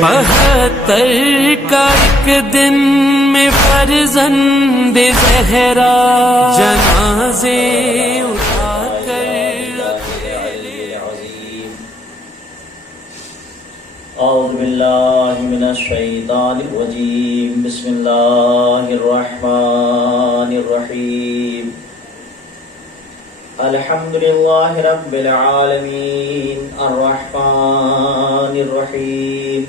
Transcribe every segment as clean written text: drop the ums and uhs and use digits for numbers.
72 کا ایک دن میں فرزند زہرا جنازے اٹھا کر اعوذ باللہ من الشیطان الرجیم بسم اللہ الرحمن الرحیم الحمدللہ رب العالمین الرحمن الرحیم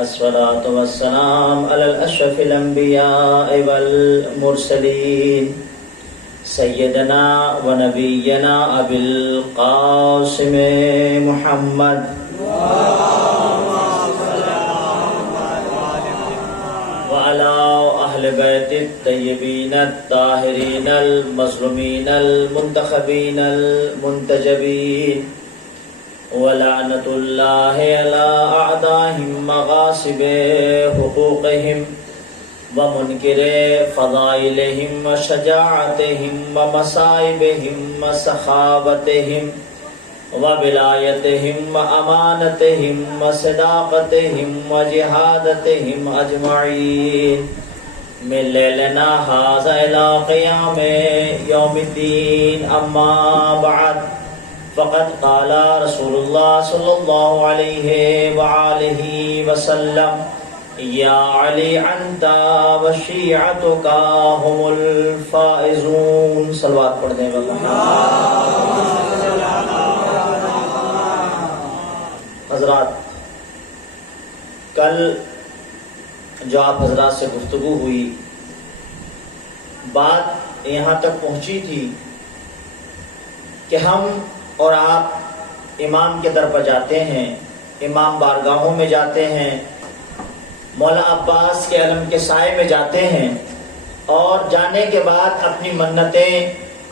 الصلاة والسلام علی الاشرف الانبیاء والمرسلین سیدنا و نبینا ابی القاسم محمد وعلى أهل بيت الطيبين الطاهرين المظلومين المنتخبين المنتجبين ولعنة الله على أعدائهم مغاصب حقوقهم ومنكر فضائلهم وشجاعتهم ومصائبهم وسخاوتهم وبلایتہم وامانتہم وصداقتہم وجہادتہم اجمعین من لیلنا ھذا الی قیام یوم الدین اما بعد فقد قال رسول اللہ صلی اللہ علیہ وآلہ وسلم یا علی انت وشیعتک هم الفائزون صلوات پڑھ دیں حضرات، کل جو آپ حضرات سے گفتگو ہوئی، بات یہاں تک پہنچی تھی کہ ہم اور آپ امام کے در پر جاتے ہیں، امام بارگاہوں میں جاتے ہیں، مولا عباس کے علم کے سائے میں جاتے ہیں، اور جانے کے بعد اپنی منتیں،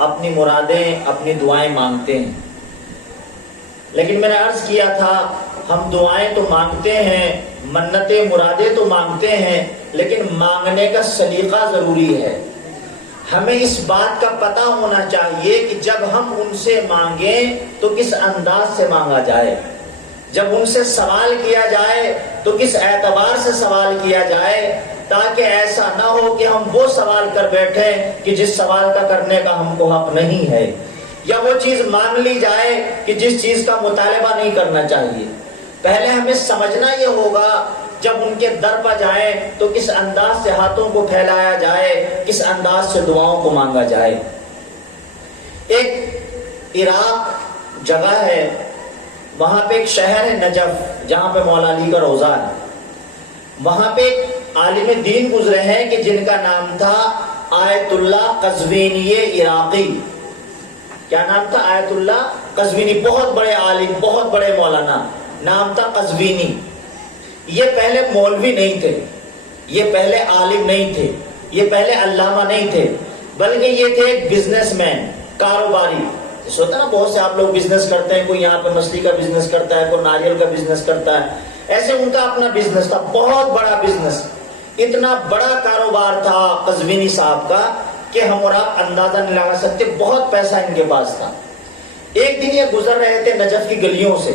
اپنی مرادیں، اپنی دعائیں مانگتے ہیں۔ لیکن میں نے عرض کیا تھا ہم دعائیں تو مانگتے ہیں، منتیں مرادیں تو مانگتے ہیں، لیکن مانگنے کا سلیقہ ضروری ہے۔ ہمیں اس بات کا پتہ ہونا چاہیے کہ جب ہم ان سے مانگیں تو کس انداز سے مانگا جائے، جب ان سے سوال کیا جائے تو کس اعتبار سے سوال کیا جائے، تاکہ ایسا نہ ہو کہ ہم وہ سوال کر بیٹھیں کہ جس سوال کا کرنے کا ہم کو حق نہیں ہے، یا وہ چیز مانگ لی جائے کہ جس چیز کا مطالبہ نہیں کرنا چاہیے۔ پہلے ہمیں سمجھنا یہ ہوگا جب ان کے در پر جائیں تو کس انداز سے ہاتھوں کو پھیلایا جائے، کس انداز سے دعاؤں کو مانگا جائے۔ ایک عراق جگہ ہے، وہاں پہ ایک شہر ہے نجف، جہاں پہ مولا علی کا روضہ ہے۔ وہاں پہ ایک عالم دین گزرے ہیں کہ جن کا نام تھا آیت اللہ قزوینی عراقی۔ کیا نام تھا؟ آیت اللہ قزوینی، بہت بڑے عالم، بہت بڑے مولانا، نام تھا قزوینی۔ یہ پہلے مولوی نہیں تھے، یہ پہلے عالم نہیں تھے، یہ پہلے علامہ نہیں تھے، بلکہ یہ تھے ایک بزنس مین، کاروباری۔ جیسے ہوتا ہے نا بہت سے آپ لوگ بزنس کرتے ہیں، کوئی یہاں پہ مچھلی کا بزنس کرتا ہے، کوئی ناریل کا بزنس کرتا ہے، ایسے ان کا اپنا بزنس تھا، بہت بڑا بزنس، اتنا بڑا کاروبار تھا قزوینی صاحب کا کہ ہم اور آپ اندازہ نہیں لگا سکتے، بہت پیسہ ان کے پاس تھا۔ ایک دن یہ گزر رہے تھے نجف کی گلیوں سے،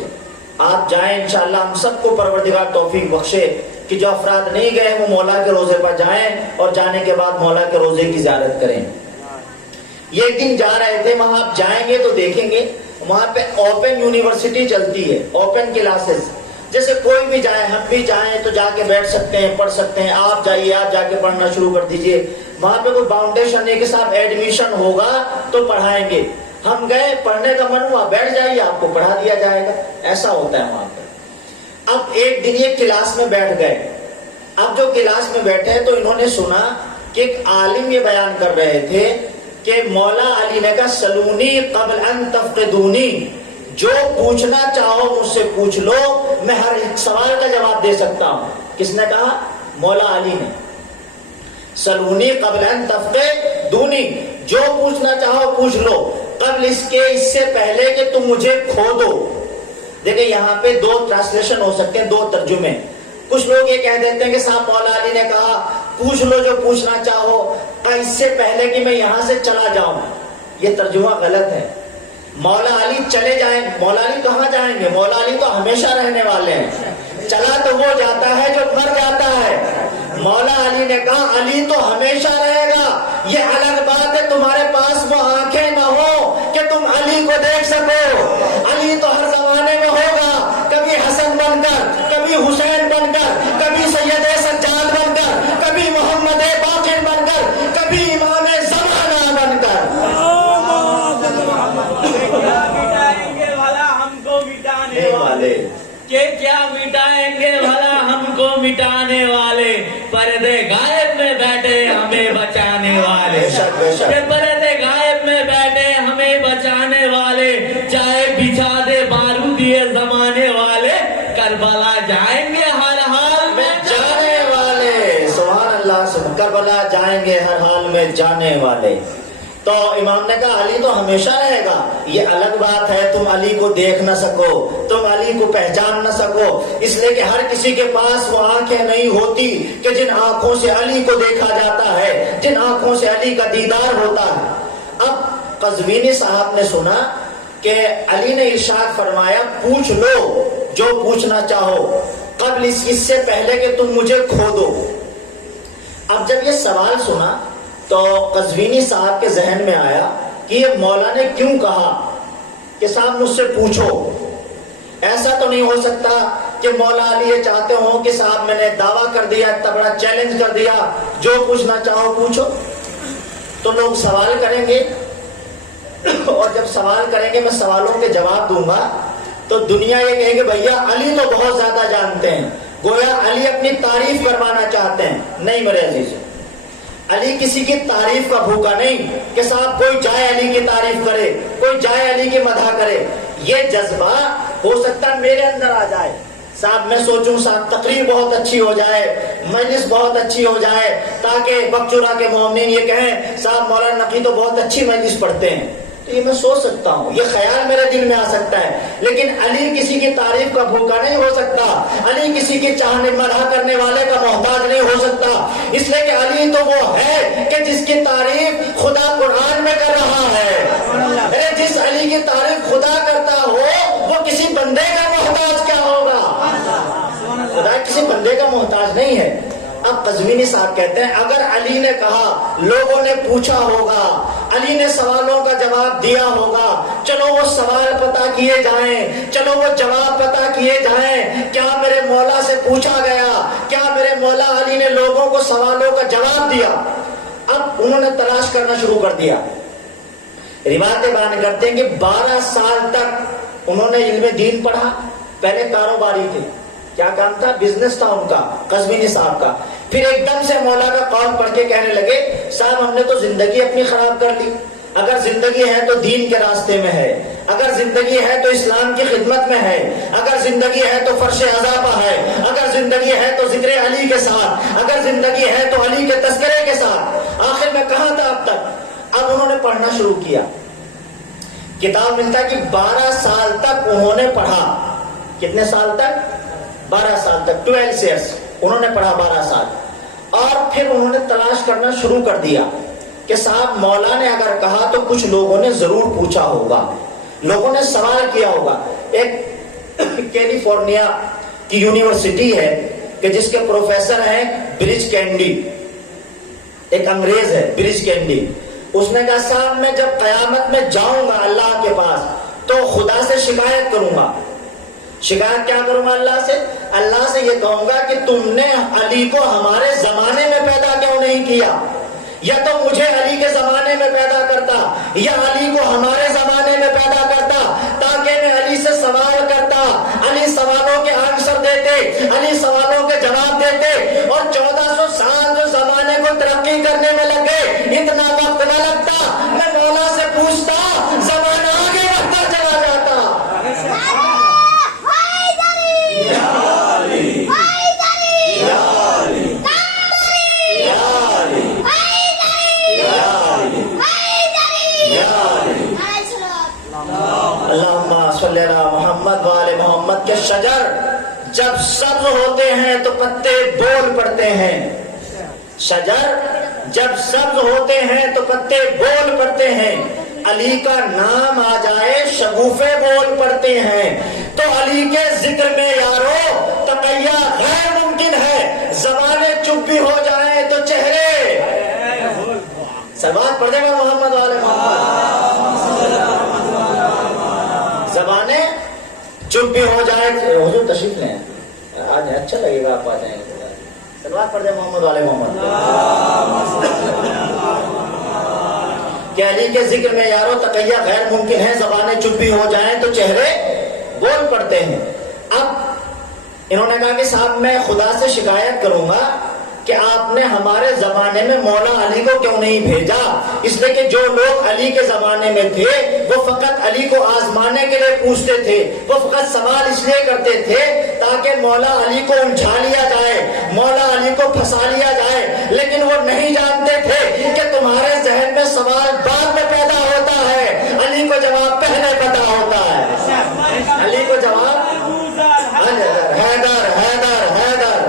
آپ جائیں انشاءاللہ، ہم سب کو پروردگار توفیق بخشے کہ جو افراد نہیں گئے وہ مولا کے روزے پر جائیں اور جانے کے بعد مولا کے روزے کی زیارت کریں۔ یہ ایک دن جا رہے تھے، وہاں آپ جائیں گے تو دیکھیں گے وہاں پہ اوپن یونیورسٹی چلتی ہے، اوپن کلاسز، جیسے کوئی بھی جائے، ہم بھی جائیں تو جا کے بیٹھ سکتے ہیں، پڑھ سکتے ہیں، آپ جائیے، آپ جا کے پڑھنا شروع کر دیجئے۔ وہاں پہ کوئی باؤنڈیشن نہیں کہ صاحب ایڈمیشن ہوگا تو پڑھائیں گے، ہم گئے، پڑھنے کا من ہوا، بیٹھ جائیے، آپ کو پڑھا دیا جائے گا، ایسا ہوتا ہے وہاں پر۔ اب ایک دن یہ کلاس میں بیٹھ گئے، اب جو کلاس میں بیٹھے تو انہوں نے سنا کہ ایک عالم یہ بیان کر رہے تھے کہ مولا علی نے کہا سلونی قبل ان تفقدونی، جو پوچھنا چاہو مجھ سے پوچھ لو، میں ہر ایک سوال کا جواب دے سکتا ہوں۔ کس نے کہا؟ مولا علی نے۔ سلونی قبل ان تفقدونی، جو پوچھنا چاہو پوچھ لو، قبل اس کے، اس سے پہلے کہ تم مجھے کھو دو۔ دیکھیں یہاں پہ دو ٹرانسلیشن ہو سکتے ہیں، دو ترجمے۔ کچھ لوگ یہ کہہ دیتے ہیں کہ صاحب مولا علی نے کہا پوچھ لو جو پوچھنا چاہو، اس سے پہلے کہ میں یہاں سے چلا جاؤں۔ یہ ترجمہ غلط ہے۔ مولا علی چلے جائیں، مولا علی کہاں جائیں گے؟ مولا علی تو ہمیشہ رہنے والے ہیں، وہ جاتا ہے جو مر جاتا ہے۔ مولا علی نے کہا علی تو ہمیشہ رہے گا، یہ الگ بات ہے تمہارے پاس وہ آنکھیں نہ ہو کہ تم علی کو دیکھ سکو۔ علی تو ہر زمانے میں ہوگا، کبھی حسن بن کر، کبھی حسین بن کر، کبھی سید سجاد بن کر، کبھی محمد باقر بن کر، کبھی امام زمانہ بن کر۔ مٹائیں گے بھلا ہم کو مٹانے والے، کہ کیا مٹائیں گے بھلا ہم کو مٹانے والے، پردے غائب میں بیٹھے ہمیں بچانے والے، بے شک بے شک، کہ پردے غائب میں بیٹھے ہمیں بچانے والے، چاہے بچھا دے بارود یہ زمانے والے، کربلا جائیں گے ہر حال میں جانے والے۔ سبحان اللہ، کربلا جائیں گے ہر حال میں جانے والے۔ تو امام نے کہا علی تو ہمیشہ رہے گا، یہ الگ بات ہے تم علی کو دیکھ نہ سکو، تم علی کو پہچان نہ سکو، اس لیے کہ ہر کسی کے پاس وہ آنکھیں نہیں ہوتی کہ جن آنکھوں سے علی کو دیکھا جاتا ہے، جن آنکھوں سے علی کا دیدار ہوتا ہے۔ اب قزوینی صاحب نے سنا کہ علی نے ارشاد فرمایا پوچھ لو جو پوچھنا چاہو قبل اس سے پہلے کہ تم مجھے کھو دو۔ اب جب یہ سوال سنا تو قزوینی صاحب کے ذہن میں آیا کہ یہ مولا نے کیوں کہا کہ صاحب مجھ سے پوچھو؟ ایسا تو نہیں ہو سکتا کہ مولا علی یہ چاہتے ہوں کہ صاحب میں نے دعویٰ کر دیا، اتنا بڑا چیلنج کر دیا، جو پوچھنا چاہو پوچھو۔ تو لوگ سوال کریں گے اور جب سوال کریں گے میں سوالوں کے جواب دوں گا تو دنیا یہ کہے گی بھیا علی تو بہت زیادہ جانتے ہیں، گویا علی اپنی تعریف کروانا چاہتے ہیں۔ نہیں میرے عزیز، علی کسی کی تعریف کا بھوکا نہیں کہ صاحب کوئی جائے علی کی تعریف کرے، کوئی جائے علی کی مدح کرے۔ یہ جذبہ ہو سکتا ہے میرے اندر آ جائے، صاحب میں سوچوں صاحب تقریر بہت اچھی ہو جائے، مجلس بہت اچھی ہو جائے، تاکہ بکچورا کے مومنین یہ کہیں صاحب مولانا نقی تو بہت اچھی مجلس پڑھتے ہیں، تو یہ میں سوچ سکتا ہوں، یہ خیال میرے دل میں آ سکتا ہے، لیکن علی کسی کی تعریف کا بھوکا نہیں ہو سکتا، علی کسی کی چاہنے مدح کرنے والے کا محتاج نہیں ہو سکتا، اس لیے کہ علی تو وہ ہے کہ جس کی تعریف خدا قرآن میں کر رہا ہے۔ جس علی کی تعریف خدا کرتا ہو وہ کسی بندے کا محتاج کیا ہوگا؟ خدا کسی بندے کا محتاج نہیں ہے۔ اب قزوینی صاحب کہتے ہیں اگر علی نے کہا لوگوں نے پوچھا ہوگا، علی نے سوالوں کا جواب دیا ہوگا، چلو وہ سوال پتہ کیے جائیں، چلو وہ جواب پتہ کیے جائیں، کیا میرے مولا سے پوچھا گیا، کیا میرے مولا علی نے لوگوں کو سوالوں کا جواب دیا؟ اب انہوں نے تلاش کرنا شروع کر دیا۔ روایتیں بیان کرتے ہیں کہ 12 سال تک انہوں نے علم دین پڑھا، پہلے کاروباری تھے، کیا کام تھا؟ بزنس تھا ان کا، قزوینی صاحب کا۔ پھر ایک دم سے مولا کا قول پڑھ کے کہنے لگے صاحب ہم نے تو زندگی اپنی خراب کر لی، اگر زندگی ہے تو دین کے راستے میں ہے، اگر زندگی ہے تو اسلام کی خدمت میں ہے، اگر زندگی ہے تو فرش عذابہ ہے، اگر زندگی ہے تو ذکر علی کے ساتھ، اگر زندگی ہے تو علی کے تذکرے کے ساتھ، آخر میں کہاں تھا اب تک؟ اب انہوں نے پڑھنا شروع کیا، کتاب ملتا ہے کہ 12 سال تک انہوں نے پڑھا۔ کتنے سال تک؟ 12 سال تک، 12 ایئرس انہوں نے پڑھا، 12 سال۔ اور پھر انہوں نے تلاش کرنا شروع کر دیا کہ صاحب مولا نے اگر کہا تو کچھ لوگوں نے ضرور پوچھا ہوگا، لوگوں نے سوال کیا ہوگا۔ ایک کیلیفورنیا کی یونیورسٹی ہے کہ جس کے پروفیسر ہیں برج کینڈی، ایک انگریز ہے برج کینڈی، اس نے کہا صاحب میں جب قیامت میں جاؤں گا اللہ کے پاس تو خدا سے شکایت کروں گا۔ شکایت کیا کروں گا اللہ سے؟ اللہ سے یہ کہوں گا کہ تم نے علی کو ہمارے زمانے میں پیدا کیوں نہیں کیا، یا تو مجھے علی کے زمانے میں پیدا کرتا یا علی کو ہمارے زمانے میں پیدا کرتا، تاکہ میں علی سے سوال کرتا، علی سوالوں کے آنسر دیتے، علی سوالوں کے جواب دیتے، اور 1400 سال جو زمانے کو ترقی کرنے میں لگے اتنا وقت نہ لگتا، میں مولا سے پوچھتا، زمانہ آگے بڑھتا چلا جاتا۔ اللہم صلی علی محمد وآل محمد کے شجر جب سبز ہوتے ہیں تو پتے بول پڑتے ہیں، شجر جب سبز ہوتے ہیں تو پتے بول پڑتے ہیں، علی کا نام آ جائے شگوفے بول پڑتے ہیں، تو علی کے ذکر میں یارو تقیہ غیر ہو جائیں تو چہرے، سلوات پڑھ دے گا محمد والے محمد، زبانیں چپ بھی ہو جائے. حضور تشریف لیں، آج اچھا لگے گا آپ آ جائیں. سلوات پڑھ دے محمد والے محمد. کہ علی کے ذکر میں یارو تقیہ غیر ممکن ہے، زبانیں چپ بھی ہو جائیں تو چہرے بول پڑتے ہیں. اب انہوں نے کہا کہ صاحب میں خدا سے شکایت کروں گا کہ آپ نے ہمارے زمانے میں مولا علی کو کیوں نہیں بھیجا. اس لیے کہ جو لوگ علی کے زمانے میں تھے وہ فقط علی کو آزمانے کے لیے پوچھتے تھے، وہ فقط سوال اس لیے کرتے تھے تاکہ مولا علی کو الجھا لیا جائے، مولا علی کو پھنسا لیا جائے. لیکن وہ نہیں جانتے تھے کہ تمہارے ذہن میں سوال بعد میں پیدا ہوتا ہے، علی کو جواب پہلے پتا ہوتا ہے. علی کو جواب حیدر حیدر حیدر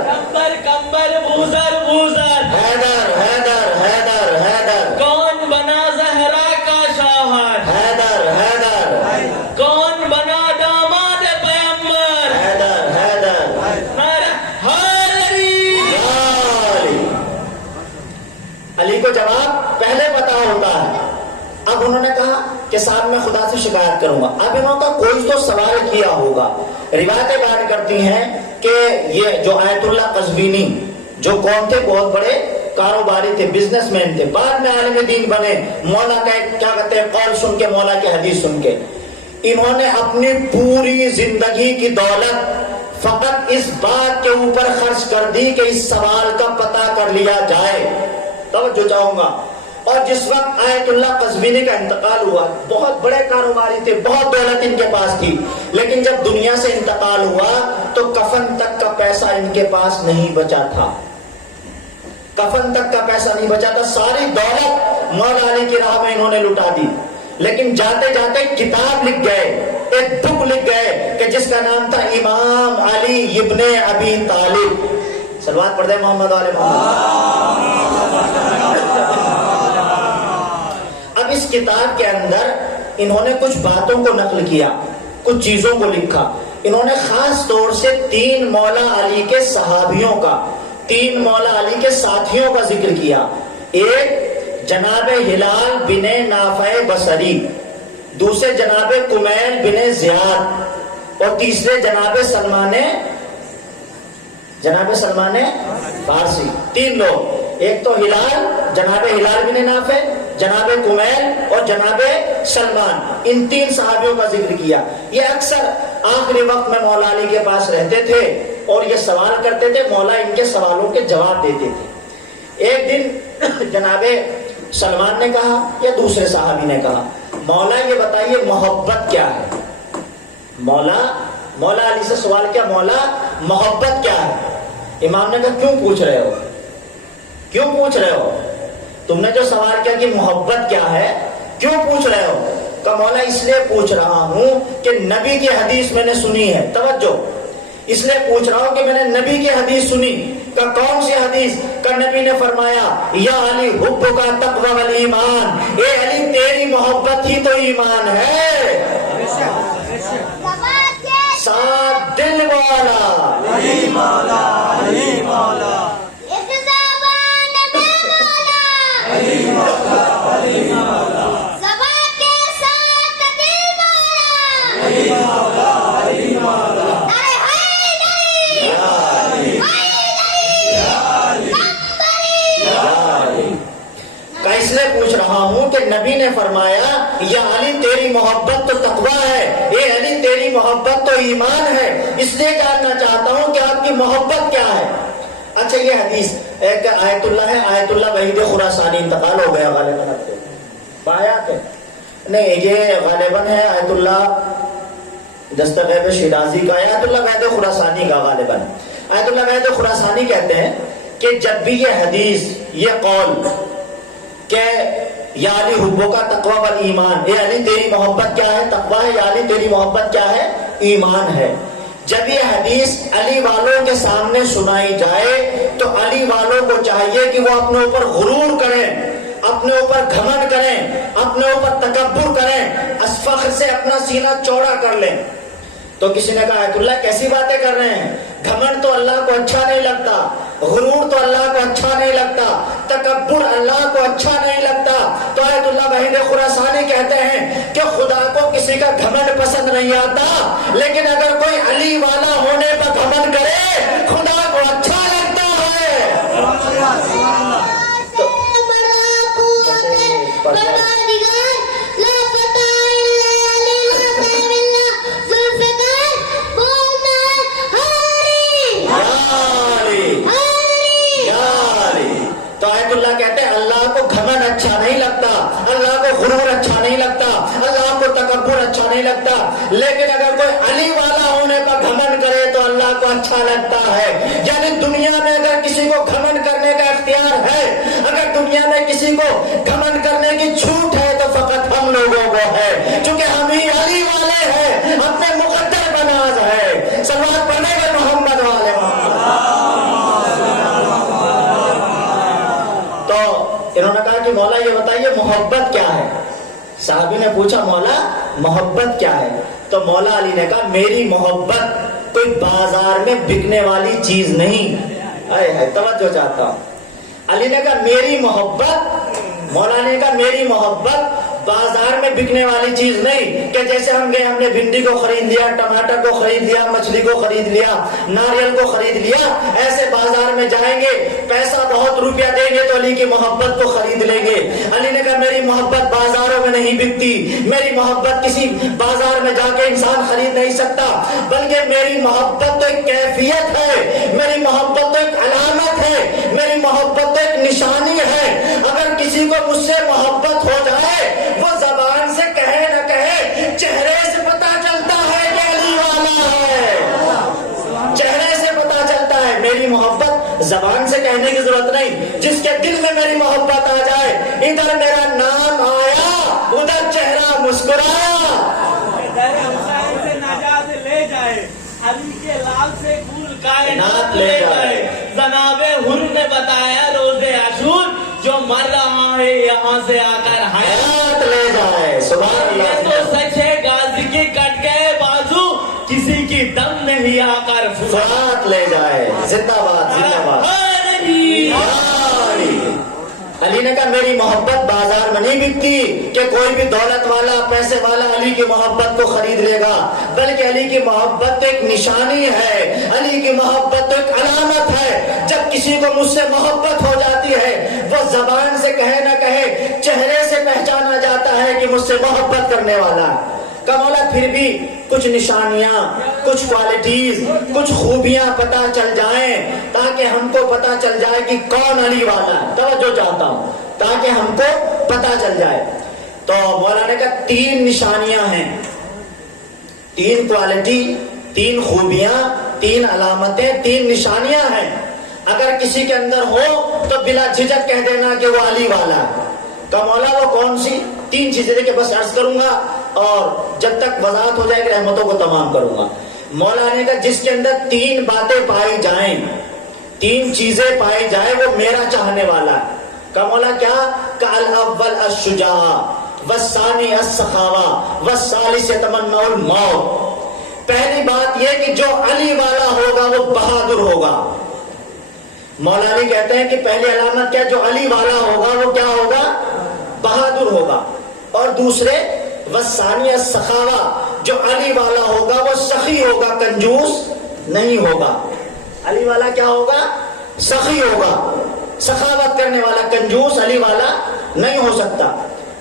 کمبر بوزر بوزر، حیدر حیدر حیدر حیدر. کون بنا زہرا کا شوہر، حیدر حیدر کون بنا داماد پیغمبر، حیدر حیدر علی. علی کو جواب پہلے پتا ہوتا ہے. اب انہوں نے کہا کہ صاحب میں خدا سے شکایت کروں گا. اب انہوں کا کوئی تو سوال کیا ہوگا. روایتیں بیان کرتی ہیں کہ یہ جو آیت اللہ قزوینی جو کون تھے، بہت بڑے کاروباری تھے، بزنس مین تھے، بعد میں عالم دین بنے. مولا کا کیا کہتے ہیں قول سن کے، مولا کی حدیث سن کے انہوں نے اپنی پوری زندگی کی دولت فقط اس بات کے اوپر خرچ کر دی کہ اس سوال کا پتہ کر لیا جائے. توجہ چاہوں گا. اور جس وقت آیت اللہ قزوینی کا انتقال ہوا، بہت بڑے کاروباری تھے، بہت دولت ان کے پاس تھی، لیکن جب دنیا سے انتقال ہوا تو کفن تک کا پیسہ ان کے پاس نہیں بچا تھا. کفن تک کا پیسہ نہیں بچا تھا. ساری دولت مولا علی کی راہ میں انہوں نے لٹا دی. لیکن جاتے جاتے کتاب لکھ گئے، ایک بک لکھ گئے کہ جس کا نام تھا امام علی ابن ابی طالب. صلوات پڑھ دے محمد والے محمد. اب اس کتاب کے اندر انہوں نے کچھ باتوں کو نقل کیا، کچھ چیزوں کو لکھا. انہوں نے خاص طور سے 3 مولا علی کے صحابیوں کا، 3 مولا علی کے ساتھیوں کا ذکر کیا. ایک جناب ہلال بن نافع بصری، دوسرے جناب کمیل بن زیاد، اور تیسرے جناب سلمان فارسی. 3 لوگ، ایک تو ہلال، جناب ہلال بن نافع، جناب کمیل اور جناب سلمان. ان 3 صحابیوں کا ذکر کیا. یہ اکثر آخری وقت میں مولا علی کے پاس رہتے تھے اور یہ سوال کرتے تھے، مولا ان کے سوالوں کے جواب دیتے تھے. ایک دن جناب سلمان نے کہا یا دوسرے صحابی نے کہا، مولا یہ بتائیے محبت کیا ہے؟ مولا علی سے سوال کیا، مولا محبت کیا ہے؟ امام نے کہا کیوں پوچھ رہے ہو، کیوں پوچھ رہے ہو؟ تم نے جو سوال کیا کہ محبت کیا ہے، کیوں پوچھ رہے ہو؟ کہ مولا اس لیے پوچھ رہا ہوں کہ نبی کی حدیث میں نے سنی ہے. توجہ، اس لیے پوچھ رہا ہوں کہ میں نے نبی کی حدیث سنی. کہ کون سی حدیث؟ کہ نبی نے فرمایا یا علی حب کا تقوی والایمان، اے علی تیری محبت ہی تو ایمان ہے. سات دل والا علی مولا، علی مولا، علی مولا، علی مولا، زبان کے ساتھ دل مولا، علی مولا، علی مولا، ارے حیدری، کا اس لیے پوچھ رہا ہوں کہ نبی نے فرمایا یا علی تیری محبت تو تقویٰ ہے، اے علی تیری محبت تو ایمان ہے. اس لیے جاننا چاہتا ہوں کہ آپ کی محبت کیا ہے. اچھا یہ حدیث ایک آیت اللہ ہے، آیت اللہ وحید خراسانی انتقال ہو گیا غالباً. اب تو بایات ہے نہیں، یہ غالباً ہے آیت اللہ دستغیب شیرازی کا، آیت اللہ وحید خراسانی کا. غالباً آیت اللہ وحید خراسانی کہتے ہیں کہ جب بھی یہ حدیث، یہ قول کہ یا علی حبو کا تقوی والایمان، اے علی تیری محبت کیا ہے؟ تقوی ہے. یا علی تیری محبت کیا ہے؟ ایمان ہے. جب یہ حدیث علی والوں کے سامنے سنائی جائے تو علی والوں کو چاہیے کہ وہ اپنے اوپر غرور کریں، اپنے اوپر گھمنڈ کریں، اپنے اوپر تکبر کریں، اس فخر سے اپنا سینہ چوڑا کر لیں. تو کسی نے کہا آیت اللہ کیسی باتیں کر رہے ہیں، گھمنڈ تو اللہ کو اچھا نہیں لگتا. غرور تو اللہ کو اچھا نہیں لگتا، تکبر اللہ کو اچھا نہیں لگتا. تو آیت اللہ وحید خراسانی کہتے ہیں کہ خدا کو کسی کا گھمنڈ پسند نہیں آتا، لیکن اگر کوئی علی والا ہونے پر گھمنڈ کرے خدا کو اچھا لگتا ہے. تو آیت اللہ کہتے ہیں اللہ کو گھمنڈ اچھا نہیں لگتا، اللہ کو غرور اچھا نہیں لگتا، اللہ کو تکبر اچھا نہیں لگتا، لیکن اگر کوئی علی والا ہونے پر گھمنڈ کرے تو اللہ کو اچھا لگتا ہے. یعنی دنیا میں اگر کسی کو گھمنڈ کرنے کا اختیار ہے، اگر دنیا میں کسی کو گھمنڈ کرنے کی چھوٹ ہے تو فقط ہم لوگوں کو ہے، کیونکہ ہم ہی علی والے ہیں، اپنے مقدر بناز ہے. صلوات پڑھنے گے محمد والے. تو انہوں نے کہا کہ مولا یہ بتائیے محبت کیا ہے؟ صحابی نے پوچھا مولا محبت کیا ہے؟ تو مولا علی نے کہا میری محبت کوئی بازار میں بکنے والی چیز نہیں. توجہ چاہتا ہوں. علی نے کہا میری محبت، مولا نے کہا میری محبت بازار میں بکنے والی چیز نہیں کہ جیسے ہم گئے ہم نے بھنڈی کو خرید لیا، ٹماٹر کو خرید لیا، مچھلی کو خرید لیا، ناریل کو خرید لیا، ایسے بازار میں جائیں گے پیسہ بہت روپیہ دیں گے تو علی کی محبت کو خرید لیں گے. علی نے کہا میری محبت بازاروں میں نہیں بکتی، میری محبت کسی بازار میں جا کے انسان خرید نہیں سکتا، بلکہ میری محبت تو ایک کیفیت ہے، میری محبت تو ایک علامت ہے، میری محبت تو ایک نشانی ہے. اگر کسی کو مجھ سے محبت ہو جائے وہ زبان سے کہے نہ کہے چہرے سے پتا چلتا ہے کہ علی والا ہے، چہرے سے پتا چلتا ہے. میری محبت زبان سے کہنے کی ضرورت نہیں، جس کے دل میں میری محبت آ جائے، ادھر میرا نام آیا ادھر چہرہ مسکرایا. حسین سے نجات لے جائے، علی کے لال سے کل کائنات لے جائے. جناب حر نے بتایا روز عاشور جو مر رہا ہے یہاں سے آ کر حیات لے جائے. سبحان اللہ. یہ تو سچ ہے غازی کے کٹ گئے بازو کسی کی دم نہیں آ کر فرات لے جائے. زندہ باد زندہ باد. علی نے کہا میری محبت بازار میں نہیں بکتی کہ کوئی بھی دولت والا پیسے والا علی کی محبت کو خرید لے گا، بلکہ علی کی محبت تو ایک نشانی ہے، علی کی محبت تو ایک علامت ہے. جب کسی کو مجھ سے محبت ہو جاتی ہے وہ زبان سے کہے نہ کہے چہرے سے پہچانا جاتا ہے کہ مجھ سے محبت کرنے والا ہے. کہ مولا پھر بھی کچھ نشانیاں، کچھ کوالٹیز، کچھ خوبیاں پتا چل جائیں تاکہ ہم کو پتا چل جائے کہ کون علی والا ہے. توجہ چاہتا ہوں تاکہ ہم کو پتا چل جائے. تو مولا نے کہا 3 نشانیاں ہیں، 3 کوالٹی، 3 خوبیاں، 3 علامتیں، 3 نشانیاں ہیں. اگر کسی کے اندر ہو تو بلا جھجک کہہ دینا کہ وہ علی والا ہے. کہ مولا وہ کون سی 3 چیزیں کہ بس عرض کروں گا اور جب تک وضاحت ہو جائے گی رحمتوں کو تمام کروں گا. مولا نے کہا جس کے اندر 3 باتیں پائی جائیں، 3 چیزیں پائی جائیں وہ میرا چاہنے والا ہے. کہ مولا کیا؟ کہ الاول الشجاع والثانی السخاوہ والثالث یتمنع الموت. پہلی بات یہ کہ جو علی والا ہوگا وہ بہادر ہوگا. مولا علی کہتے ہیں کہ پہلی علامت کیا؟ جو علی والا ہوگا وہ کیا ہوگا؟ بہادر ہوگا. اور دوسرے والثانی السخاوہ، جو علی والا ہوگا وہ سخی ہوگا، کنجوس نہیں ہوگا. علی والا کیا ہوگا؟ سخی ہوگا، سخاوت کرنے والا. کنجوس علی والا نہیں ہو سکتا.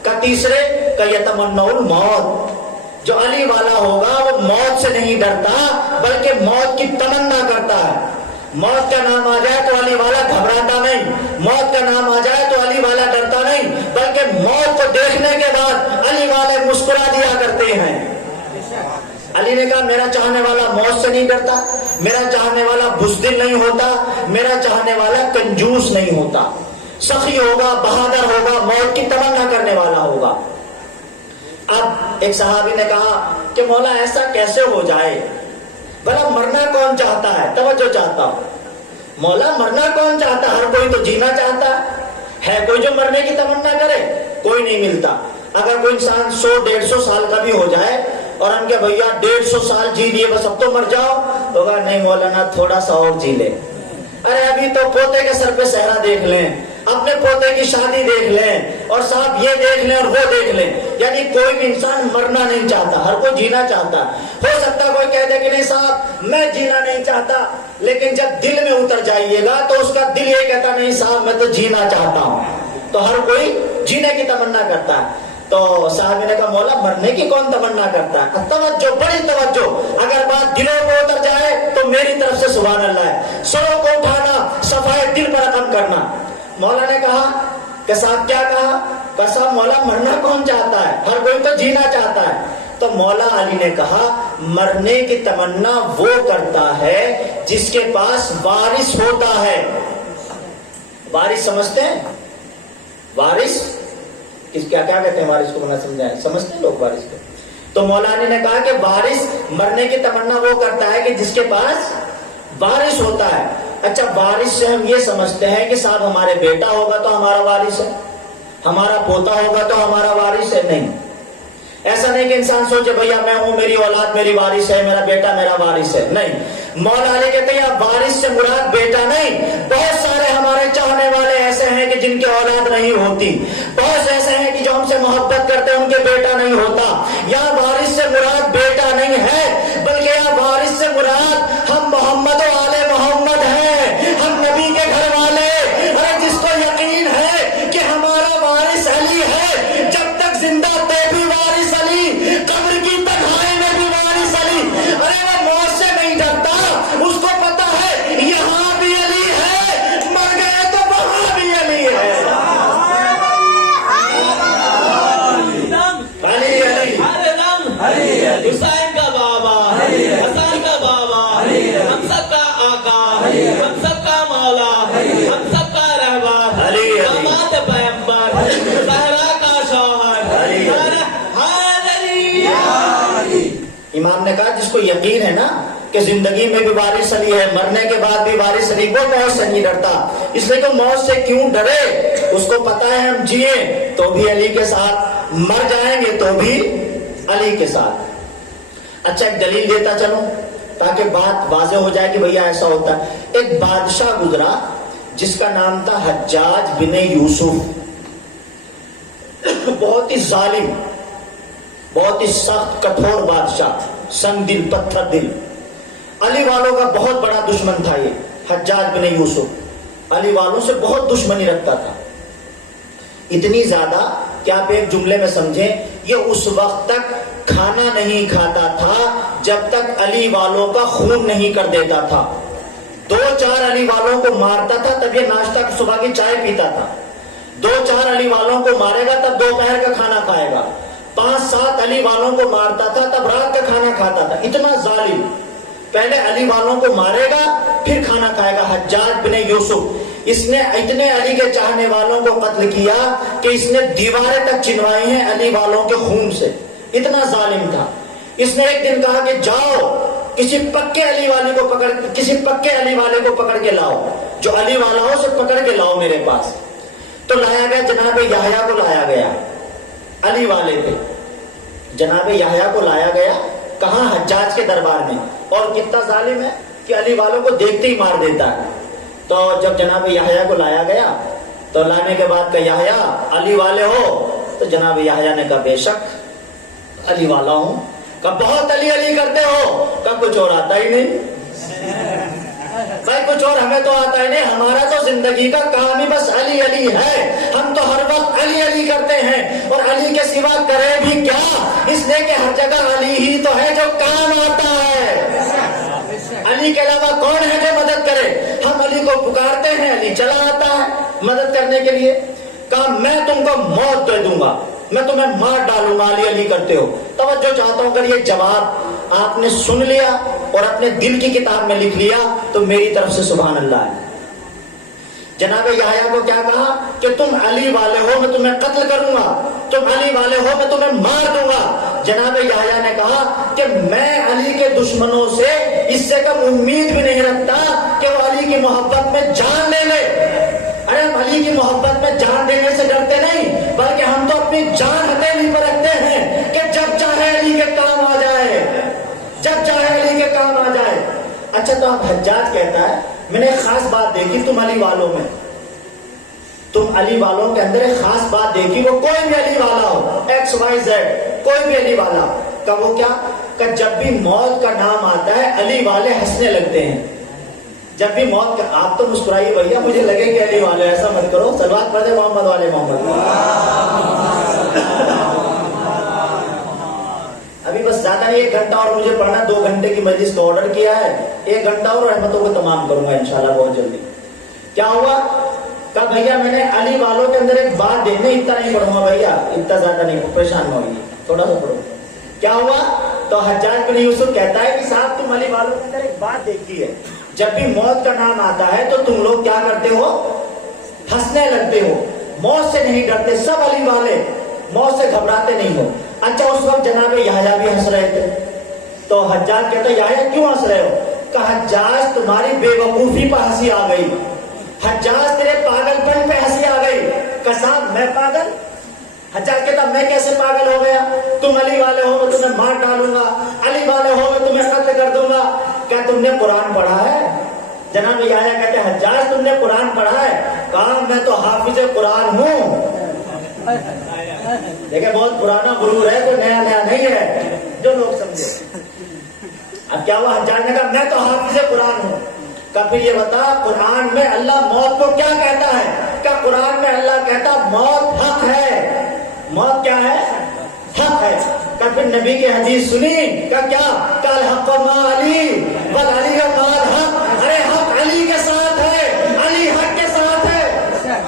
کا تیسرے کا یتمنع الموت، جو علی والا ہوگا وہ موت سے نہیں ڈرتا بلکہ موت کی تمنا کرتا ہے. موت کا نام آ جائے تو علی والا گھبراتا نہیں، موت کا نام آ جائے تو علی والا ڈرتا نہیں، بلکہ موت کو دیکھنے کے بعد علی والے مسکرا دیا کرتے ہیں. علی نے کہا میرا چاہنے والا موت سے نہیں ڈرتا، میرا چاہنے والا بزدل نہیں ہوتا، میرا چاہنے والا کنجوس نہیں ہوتا، سخی ہوگا، بہادر ہوگا، موت کی تمنا کرنے والا ہوگا. اب ایک صحابی نے کہا کہ مولا ایسا کیسے ہو جائے؟ بھلا مرنا کون چاہتا ہے؟ توجہ چاہتا ہوں. مولا مرنا کون چاہتا ہے؟ ہر کوئی تو جینا چاہتا ہے کوئی جو مرنے کی تمنا کرے؟ کوئی نہیں ملتا. اگر کوئی انسان 100-150 سال کا بھی ہو جائے اور ہم کہ بھیا 150 سال جی لیے بس اب تو مر جاؤ، تو کہا نہیں مولانا تھوڑا سا اور جی لے. ارے ابھی تو پوتے کے سر پہ صحرا دیکھ لیں، اپنے پوتے کی شادی دیکھ لیں، اور صاحب یہ دیکھ لیں اور وہ دیکھ لیں. یعنی کوئی بھی انسان مرنا نہیں چاہتا، ہر کوئی جینا چاہتا. ہو سکتا کوئی کہہ دے کہ نہیں صاحب میں جینا نہیں چاہتا، لیکن جب دل میں اتر جائیے گا تو اس کا دل یہ کہتا نہیں صاحب میں تو جینا چاہتا ہوں. تو ہر کوئی جینے کی تمنا کرتا ہے. تو صاحب نے کہا مولا مرنے کی کون تمنا کرتا ہے؟ توجہ، بڑی توجہ، اگر بات دلوں کو اتر جائے تو میری طرف سے سبحان اللہ ہے. سروں کو اٹھانا، صفائے دل پر رقم کرنا. مولا نے کہا کہ صاحب کیا کہا؟ کہ صاحب مولا مرنا کون چاہتا ہے؟ ہر کوئی تو جینا چاہتا ہے. تو مولا علی نے کہا مرنے کی تمنا وہ کرتا ہے جس کے پاس وارث ہوتا ہے. وارث سمجھتے ہیں؟ وارث کیا کہتے ہیں؟ وارث کو نہ سمجھائیں، سمجھتے ہیں لوگ وارث کو؟ تو مولا علی نے کہا کہ وارث مرنے کی تمنا وہ کرتا ہے کہ جس کے پاس وارث ہوتا ہے. اچھا وارث سے ہم یہ سمجھتے ہیں کہ صاحب ہمارے بیٹا ہوگا تو ہمارا وارث ہے، ہمارا پوتا ہوگا تو ہمارا وارث ہے. نہیں، ایسا نہیں کہ انسان سوچے بھیا میں ہوں، میری اولاد میری وارث ہے، میرا بیٹا میرا وارث ہے. نہیں، مولا علی کہتے ہیں وارث سے مراد بیٹا نہیں. بہت سارے ہمارے چاہنے والے ایسے ہیں کہ جن کی اولاد نہیں ہوتی، بہت ایسے ہیں کہ جو ہم سے محبت کرتے ہیں ان کے بیٹا نہیں ہوتا. یا وارث سے مراد بیٹا نہیں ہے، بلکہ یا وارث سے مراد ہم محمد و آل محمد ہیں، ہم نبی کے گھر والے. ارے جس کو یقین ہے کہ ہمارا وارث علی ہے، جب تک زندہ تھے بھی وارث علی، قبر کی تنہائی میں بھی وارث علی. ارے وہ موت سے نہیں ڈرتا، اس کو پتا ہے یہاں بھی علی ہے، مر گئے تو وہاں بھی علی ہے. حسین کا بابا، حسن کا بابا، ہم سب کا آقا، ہم سب کا مولا، ہم سب کا رہبر، داماد پیغمبر، زہرا کا شوہر. امام نے کہا جس کو یقین ہے نا کہ زندگی میں بھی وارث علی ہے، مرنے کے بعد بھی وارث علی، وہ موت سے نہیں ڈرتا. اس لیے کہ موت سے کیوں ڈرے؟ اس کو پتا ہے ہم جیے تو بھی علی کے ساتھ، مر جائیں گے تو بھی علی کے ساتھ. اچھا ایک دلیل دیتا چلوں تاکہ بات واضح ہو جائے کہ بھیا ایسا ہوتا ہے. ایک بادشاہ گزرا جس کا نام تھا حجاج بن یوسف. بہت ہی ظالم، بہت ہی سخت کٹھور بادشاہ، سنگ دل پتھر دل. علی والوں کا بہت بڑا دشمن تھا یہ حجاج بن یوسف. علی والوں سے بہت دشمنی رکھتا تھا، اتنی زیادہ کہ آپ ایک جملے میں سمجھیں یہ اس وقت تک کھانا نہیں کھاتا تھا جب تک علی والوں کا خون نہیں کر دیتا تھا. 2-4 علی والوں کو مارتا تھا تب یہ ناشتہ صبح کی چائے پیتا تھا. 2-4 علی والوں کو مارے گا تب دوپہر کا کھانا کھائے گا. 5-7 علی والوں کو مارتا تھا تب رات کا کھانا کھاتا تھا. اتنا ظالم، پہلے علی والوں کو مارے گا پھر کھانا کھائے گا. حجاج بن یوسف اس نے اتنے علی کے چاہنے والوں کو قتل کیا کہ اس نے دیواریں تک چنوائی ہیں علی والوں کے خون سے. اتنا ظالم تھا. اس نے ایک دن کہا کہ جاؤ کسی پکے علی والے کو پکڑ کے لاؤ، جو علی والا ہو اسے پکڑ کے لاؤ میرے پاس. تو لایا گیا، جناب یحییٰ کو لایا گیا. علی والے تھے، جناب یحییٰ کو لایا گیا. کہاں؟ حجاج کے دربار میں. اور کتنا ظالم ہے کہ علی والوں کو دیکھتے ہی مار دیتا ہے. تو جب جناب یحییٰ کو لایا گیا تو لانے کے بعد کہ یحییٰ علی والے ہو؟ تو جناب یحییٰ نے کہا بے شک علی والا ہوں. کہا بہت علی علی کرتے ہو؟ کہا کچھ اور آتا ہی نہیں بھائی، کچھ اور ہمیں تو آتا ہی نہیں. ہمارا تو زندگی کا کام ہی بس علی علی ہے. ہم تو ہر وقت علی علی کرتے ہیں، اور علی کے سوا کرے بھی کیا، اس لیے کہ ہر جگہ علی ہی تو ہے جو کام آتا ہے. علی کے علاوہ کون ہے جو مدد کرے؟ ہم علی کو پکارتے ہیں، علی چلا آتا ہے مدد کرنے کے لیے. کہا میں تم کو موت دے دوں گا، میں تمہیں مار ڈالوں گا، علی علی کرتے ہو. توجہ چاہتا ہوں اگر یہ جواب آپ نے سن لیا اور اپنے دل کی کتاب میں لکھ لیا تو میری طرف سے سبحان اللہ ہے. جناب یحییٰ کو کیا کہا کہ تم علی والے ہو میں تمہیں قتل کروں گا، تم علی والے ہو میں تمہیں مار دوں گا. جناب یحییٰ نے کہا کہ میں علی کے دشمنوں سے اس سے کم امید بھی نہیں رکھتا کہ وہ علی کی محبت میں جان لے لے. ارے ہم علی کی محبت میں جان دینے سے ڈرتے نہیں، بلکہ ہم تو اپنی جان ہتھیلی پر رکھتے ہیں کہ جب چاہے علی کے کام آ جائے، جب چاہے علی کے کام آ جائے. اچھا تو اب حجاج کہتا ہے میں نے ایک خاص بات دیکھی تم علی والوں میں، تم علی والوں کے اندر ایک خاص بات دیکھی، وہ کوئی بھی علی والا ہو، ایکس وائی زیڈ، کوئی بھی علی والا کا وہ کیا کہ جب بھی موت کا نام آتا ہے علی والے ہنسنے لگتے ہیں. جب بھی موت کا، آپ تو مسکرائیے بھیا، مجھے لگے کہ علی والے، ایسا مت کرو. صلوات پڑھے محمد والے محمد. ابھی بس زیادہ نہیں، 1 گھنٹہ اور مجھے پڑھنا، 2 گھنٹے کی مجلس کا آرڈر کیا ہے، 1 گھنٹہ اور رحمتوں کو تمام کروں گا انشاءاللہ بہت جلدی. کیا ہوا کہا بھیا میں نے علی والوں کے اندر ایک بات دیکھنے، اتنا نہیں پڑھوں گا بھیا، اتنا زیادہ نہیں، پریشان نہ ہوئیے، تھوڑا سا پڑھو. کیا ہوا تو حجاج بن یوسف کہتا ہے کہ صاحب تم علی والوں کے اندر ایک بات دیکھی ہے، جب بھی موت کا نام آتا ہے تو تم لوگ کیا کرتے ہو؟ ہنسنے لگتے ہو، موت سے نہیں ڈرتے. سب علی والے موت سے گھبراتے نہیں ہو. اچھا اس وقت جناب یحییٰ بھی ہنس رہے تھے، تو حجاج کہتا ہے یحییٰ کیوں ہنس رہے ہو؟ کہ حجاج تمہاری بے وقوفی پر ہنسی آ گئی، حجاج تیرے پاگل پن پہ ہنسی آ گئی. کہ صاحب میں پاگل؟ حجاج کہتا میں کیسے پاگل ہو گیا؟ تم علی والے ہو میں تمہیں مار ڈالوں گا، علی والے ہو میں تمہیں قتل کر دوں گا. کیا تم نے قرآن پڑھا ہے؟ جناب یحییٰ کہتے ہیں حجاج تم نے قرآن پڑھا ہے؟ کہا میں تو حافظ قرآن ہوں. دیکھیں بہت پرانا غرور ہے، کوئی نیا نیا نہیں ہے، جو لوگ سمجھے. اب کیا ہوا؟ حجاج نے کہا میں تو حافظ قرآن ہوں. کہ پھر یہ بتا قرآن میں اللہ موت کو کیا کہتا ہے؟ کہ قرآن میں اللہ کہتا موت حق ہے. موت کیا ہے؟ حق ہے. کہ پھر نبی کی حدیث سنی کہ کیا کہ الحق ما علی والعلی کا مال حق. ارے حق علی کے ساتھ ہے، علی حق کے ساتھ ہے.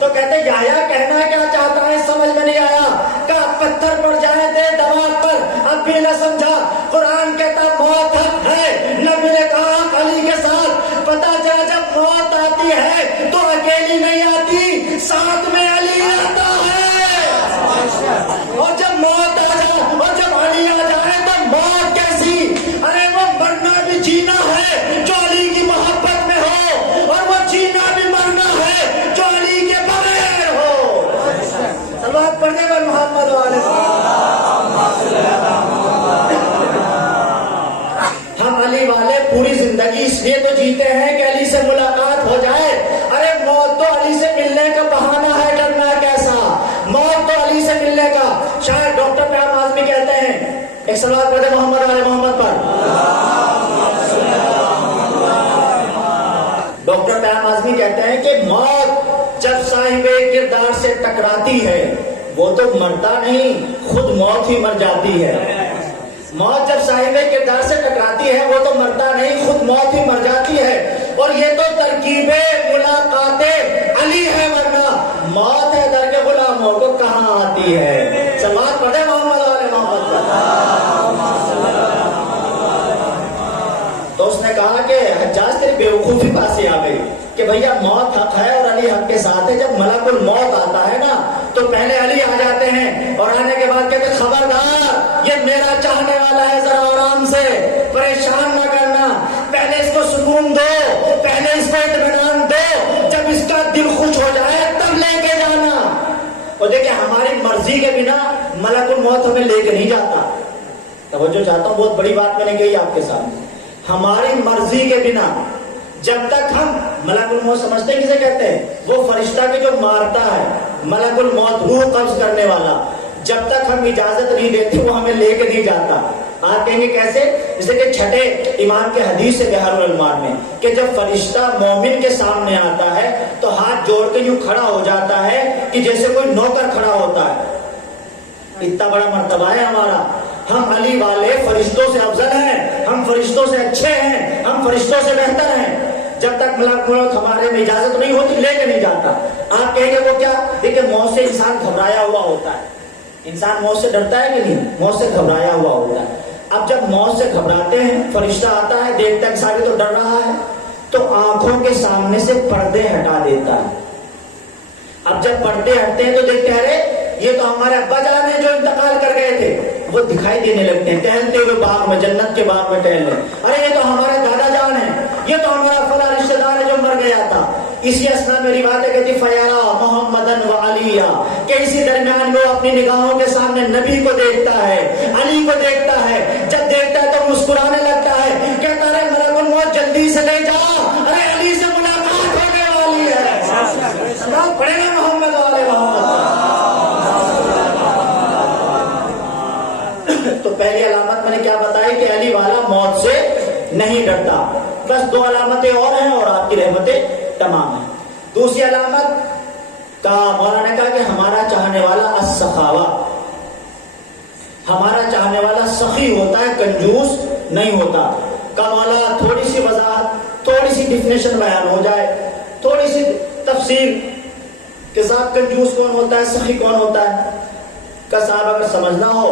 تو کہتے یحییٰ کہنا کیا چاہتا ہے سمجھ میں نہیں آیا. کہ پتھر پڑ جائے تھے دماغ پر، اب بھی نہ سمجھا. قرآن کہتا موت حق ہے، نبی نے کہا علی کے ساتھ. پتا چلا جب موت آتی ہے تو اکیلی نہیں آتی، ساتھ میں علی آتا ہے. اور جب موت آ جائے اور جب علی آ جائے تو موت کیسی؟ ارے وہ مرنا بھی جینا ہے جو علی کی محبت میں ہو، اور وہ جینا بھی مرنا ہے جو علی کے بغیر ہو. صلوات پڑھنے پر محمد والے. ہم علی والے پوری زندگی اس لیے تو جیتے ہیں کہ علی سے ملاقات ہو جائے. ارے موت تو علی سے ملنے کا بہانہ ہے، ڈرنا کیسا؟ موت تو علی سے ملنے کا. شاید ڈاکٹر پیام آزمی کہتے ہیں، ایک صلوات پڑھے محمد والے محمد پر. ڈاکٹر پیام آزمی کہتے ہیں کہ موت جب صاحب کردار سے ٹکراتی ہے وہ تو مرتا نہیں، خود موت ہی مر جاتی ہے. موت جب صاحب کردار سے ٹکراتی ہے وہ تو مرتا نہیں، خود موت ہی مر جاتی ہے. اور یہ تو ترکیب ملاقات علی ہے، ورنہ موت ہے در کے غلاموں کو کہاں آتی ہے. صلوات پڑھے محمد والے محمد پر. تو اس نے کہا کہ حجاج تیری بے وقوفی پاسی آ گئی کہ بھیا موت حق ہے اور علی حق کے ساتھ ہے. جب ملک الموت آتا ہے نا تو پہلے علی آ جاتے ہیں، اور آنے کے بعد کہتے خبردار یہ میرا چاہنے والا ہے، ذرا آرام سے، پریشان نہ کرنا، پہلے اس کو سکون دو، پہلے اس کو اطمینان دو، جب اس کا دل خوش ہو جائے تب لے کے جانا. اور دیکھیں ہماری مرضی کے بنا ملک الموت ہمیں لے کے نہیں جاتا. توجہ چاہتا ہوں، بہت بڑی بات میں نے کہی آپ کے سامنے. ہماری مرضی کے بنا جب تک ہم ملک الموت سمجھتے ہیں کسے کہتے ہیں؟ وہ فرشتہ کے جو مارتا ہے، ملک الموت روح قبض کرنے والا. جب تک ہم اجازت نہیں دیتے وہ ہمیں لے کے نہیں جاتا. آپ کہیں گے کیسے؟ جیسے کہ چھٹے امام کے حدیث سے بہار العلمان میں کہ جب فرشتہ مومن کے سامنے آتا ہے تو ہاتھ جوڑ کے یوں کھڑا ہو جاتا ہے کہ جیسے کوئی نوکر کھڑا ہوتا ہے. اتنا بڑا مرتبہ ہے ہمارا. ہم علی والے فرشتوں سے افضل ہیں، ہم فرشتوں سے اچھے ہیں، ہم فرشتوں سے بہتر ہیں. جب تک ملک الموت ہمارے میں اجازت نہیں ہوتی لے کے نہیں جاتا. آپ کہیں گے وہ کیا؟ دیکھیں موت سے انسان گھبرایا ہوا ہوتا ہے. انسان موت سے ڈرتا ہے کہ نہیں؟ موت سے گھبرایا ہوا ہوتا ہے. اب جب موت سے گھبراتے ہیں، فرشتہ آتا ہے، دیکھتا ہے سارے تو ڈر رہا ہے تو آنکھوں کے سامنے سے پردے ہٹا دیتا ہے. اب جب پردے ہٹتے ہیں تو دیکھتے ہیں ارے یہ تو ہمارے ابا جان ہیں جو انتقال کر گئے تھے، وہ دکھائی دینے لگتے ہیں ٹہلتے ہوئے باغ میں، جنت کے باغ میں ٹہل رہے. ارے یہ تو ہمارے دادا جان ہیں، یہ تو ہمارا فلاں رشتہ دار ہے جو مر گیا تھا. اسی اسنا میں روایت کہتی فیارا محمدن و علیہ، کہ اسی درمیان وہ اپنی نگاہوں کے سامنے نبی کو دیکھتا ہے، علی کو دیکھتا ہے. جب دیکھتا ہے تو مسکرانے لگتا ہے، کہتا ہے ملک الموت جلدی سے لے جا، ارے نہیں ڈرتا. بس دو علامتیں اور ہیں اور آپ کی رحمتیں تمام ہیں. دوسری علامت کا مولانا نے کہا کہ ہمارا چاہنے والا السخاوہ، ہمارا چاہنے والا سخی ہوتا ہے، کنجوس نہیں ہوتا. کا مولا تھوڑی سی وضاحت، تھوڑی سی ڈیفینیشن بیان ہو جائے، تھوڑی سی تفصیل کے ساتھ کنجوس کون ہوتا ہے، سخی کون ہوتا ہے. کا صاحب اگر سمجھنا ہو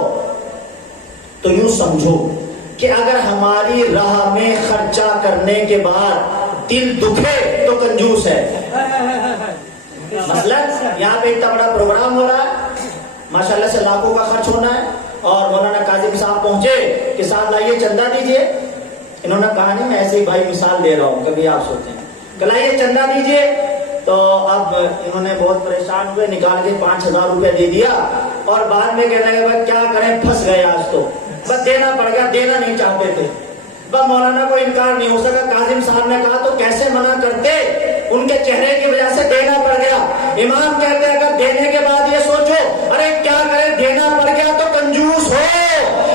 تو یوں سمجھو کہ اگر ہماری راہ میں خرچہ کرنے کے بعد دل دکھے تو کنجوس ہے. مثلا یہاں پہ اتنا بڑا پروگرام ہو رہا ہے، ماشاءاللہ سے لاکھوں کا خرچ ہونا ہے، اور مولانا کاظم صاحب پہنچے کہ صاحب لائیے چندہ دیجئے. انہوں نے کہا نہیں، میں ایسے ہی بھائی مثال دے رہا ہوں، کبھی آپ سوچیں کہ لائیے چندہ دیجئے. تو اب انہوں نے بہت پریشان ہوئے، نکال کے 5000 روپے دے دیا، اور بعد میں کہنے لگے بھائی کیا کریں، پھنس گئے آج تو، بس دینا پڑ گیا، دینا نہیں چاہتے تھے. بس مولانا کو انکار نہیں ہو سکا. کاظم صاحب نے کہا تو کیسے منع کرتے، ان کے چہرے کی وجہ سے دینا پڑ گیا. امام کہتے ہیں اگر دینے کے بعد یہ سوچو ارے کیا کرے، دینا پڑ گیا تو کنجوس ہو.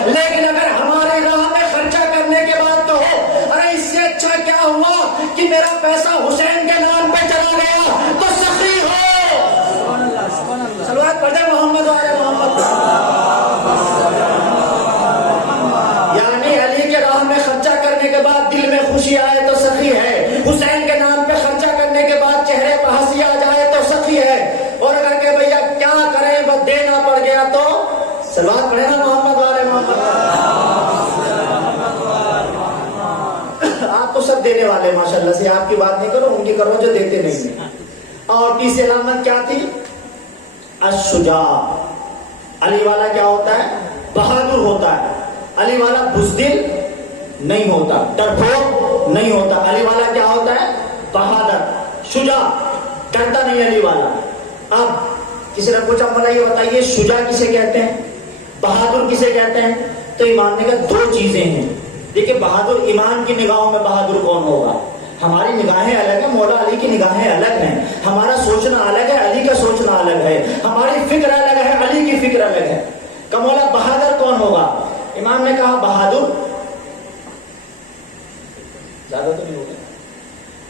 لیکن اگر ہمارے راہ میں خرچہ کرنے کے بعد کہو ارے اس سے اچھا کیا ہوا کہ میرا پیسہ حسین کے نام پہ چلا گیا، تو سخی ہو. صلوات پڑھے محمد والے محمد. یعنی علی کے راہ میں خرچہ کرنے کے بعد دل میں خوشی آئے تو سخی ہے، حسین کے نام پہ خرچہ کرنے کے بعد چہرے پہ ہنسی آ جائے تو سخی ہے. اور اگر کہ بھیا کیا کریں بس دینا پڑ گیا تو صلوات پڑھے نا محمد والے محمد. آپ تو سب دینے والے ماشاءاللہ سے، آپ کی بات نہیں کرو، ان کی کرو جو دیتے نہیں ہیں. اور تیسری علامت کیا تھی؟ الشجاع. علی والا کیا ہوتا ہے؟ بہادر ہوتا ہے. علی والا بزدل نہیں ہوتا، ڈرپوک نہیں ہوتا. علی والا کیا ہوتا ہے؟ بہادر، شجاع، ڈرتا نہیں علی والا. اب کسی نے پوچھا مولا یہ بتائیے شجاع کسے کہتے ہیں، بہادر کسے کہتے ہیں؟ تو امام نے کہا دو چیزیں ہیں. دیکھیں بہادر، ایمان کی نگاہوں میں بہادر کون ہوگا؟ ہماری نگاہیں الگ ہیں، مولا علی کی نگاہیں الگ ہیں. ہمارا سوچنا الگ ہے، علی کا سوچنا الگ ہے. ہماری فکر الگ ہے، علی کی فکر الگ ہے. کہ مولا بہادر کون ہوگا؟ امام نے کہا بہادر، زیادہ تو نہیں ہوگا.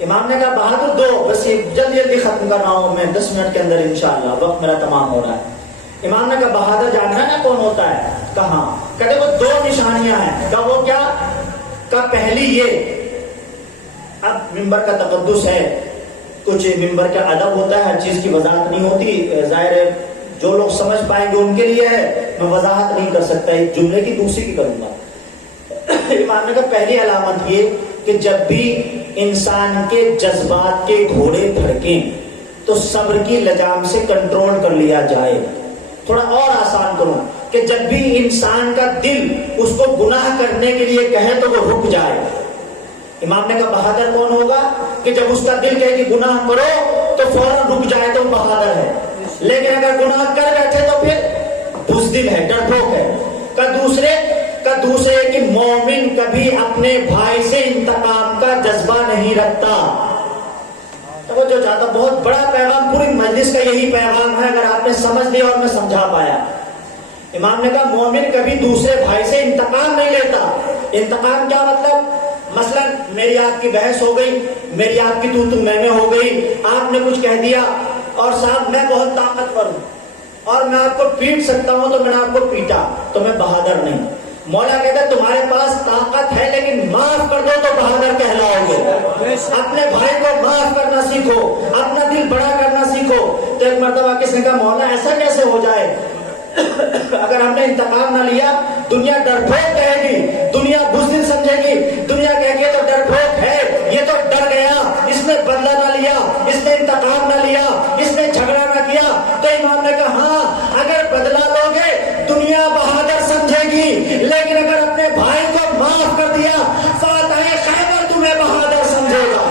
امام نے کہا بہادر دو، بس جلدی جلدی ختم کر رہا ہوں میں 10 منٹ کے اندر انشاءاللہ، وقت میرا تمام ہو رہا ہے. امام نے کہا بہادر جاننا ہے نا کون ہوتا ہے؟ کہاں؟ کہتے وہ دو نشانیاں ہیں. کہ وہ کیا؟ کہ پہلی یہ، اب ممبر کا تقدس ہے، کچھ ممبر کا ادب ہوتا ہے، ہر چیز کی وضاحت نہیں ہوتی. ظاہر ہے جو لوگ سمجھ پائیں گے ان کے لیے ہے، میں وضاحت نہیں کر سکتا، ایک جملے کی دوسری کی کروں گا. امام نے کہا پہلی علامت یہ کہ جب بھی انسان کے جذبات کے گھوڑے بھڑکیں تو صبر کی لجام سے کنٹرول کر لیا جائے. تھوڑا اور آسان کروں کہ جب بھی انسان کا دل اس کو گناہ کرنے کے لیے کہے تو وہ رک جائے. امام نے کہا بہادر کون ہوگا؟ کہ جب اس کا دل کہے کہ گناہ کرو تو فوراً رک جائے تو بہادر ہے. لیکن اگر گناہ کر بیٹھے تو پھر بزدل ہے، ڈرپوک ہے. کا دوسرے کہ مومن کبھی اپنے بھائی سے انتقام کا جذبہ نہیں رکھتا. تو جو چاہتا، بہت بڑا پیغام، پوری مجلس کا یہی پیغام ہے اگر آپ نے سمجھ لیا اور میں سمجھا پایا. امام نے کہا مومن کبھی دوسرے بھائی سے انتقام نہیں لیتا. انتقام کیا مطلب؟ مثلا میری آپ کی بحث ہو گئی، میری آپ کی تو میں ہو گئی، آپ نے کچھ کہہ دیا، اور صاحب میں بہت طاقتور ہوں اور میں آپ کو پیٹ سکتا ہوں تو میں نے آپ کو پیٹا، تو میں بہادر نہیں. مولا کہتا ہے تمہارے پاس طاقت ہے لیکن معاف کر دو تو بہادر کہلاؤ گے. اپنے بھائی کو معاف کرنا سیکھو، اپنا دل بڑا کرنا سیکھو. تو ایک مرتبہ کس نے کہا مولا ایسا کیسے ہو جائے؟ اگر ہم نے انتقام نہ لیا دنیا ڈرپوک کہے گی، دنیا بزدل سمجھے گی، دنیا کہے گی تو ڈرپوک ہے، یہ تو ڈر گیا، اس نے بدلہ نہ لیا، اس نے انتقام نہ لیا، اس نے جھگڑا نہ کیا. تو امام نے کہا ہاں اگر بدلہ لو گے دنیا بہادر سمجھے گی، لیکن اگر اپنے بھائی کو معاف کر دیا فاتح خیبر تمہیں بہادر سمجھے گا.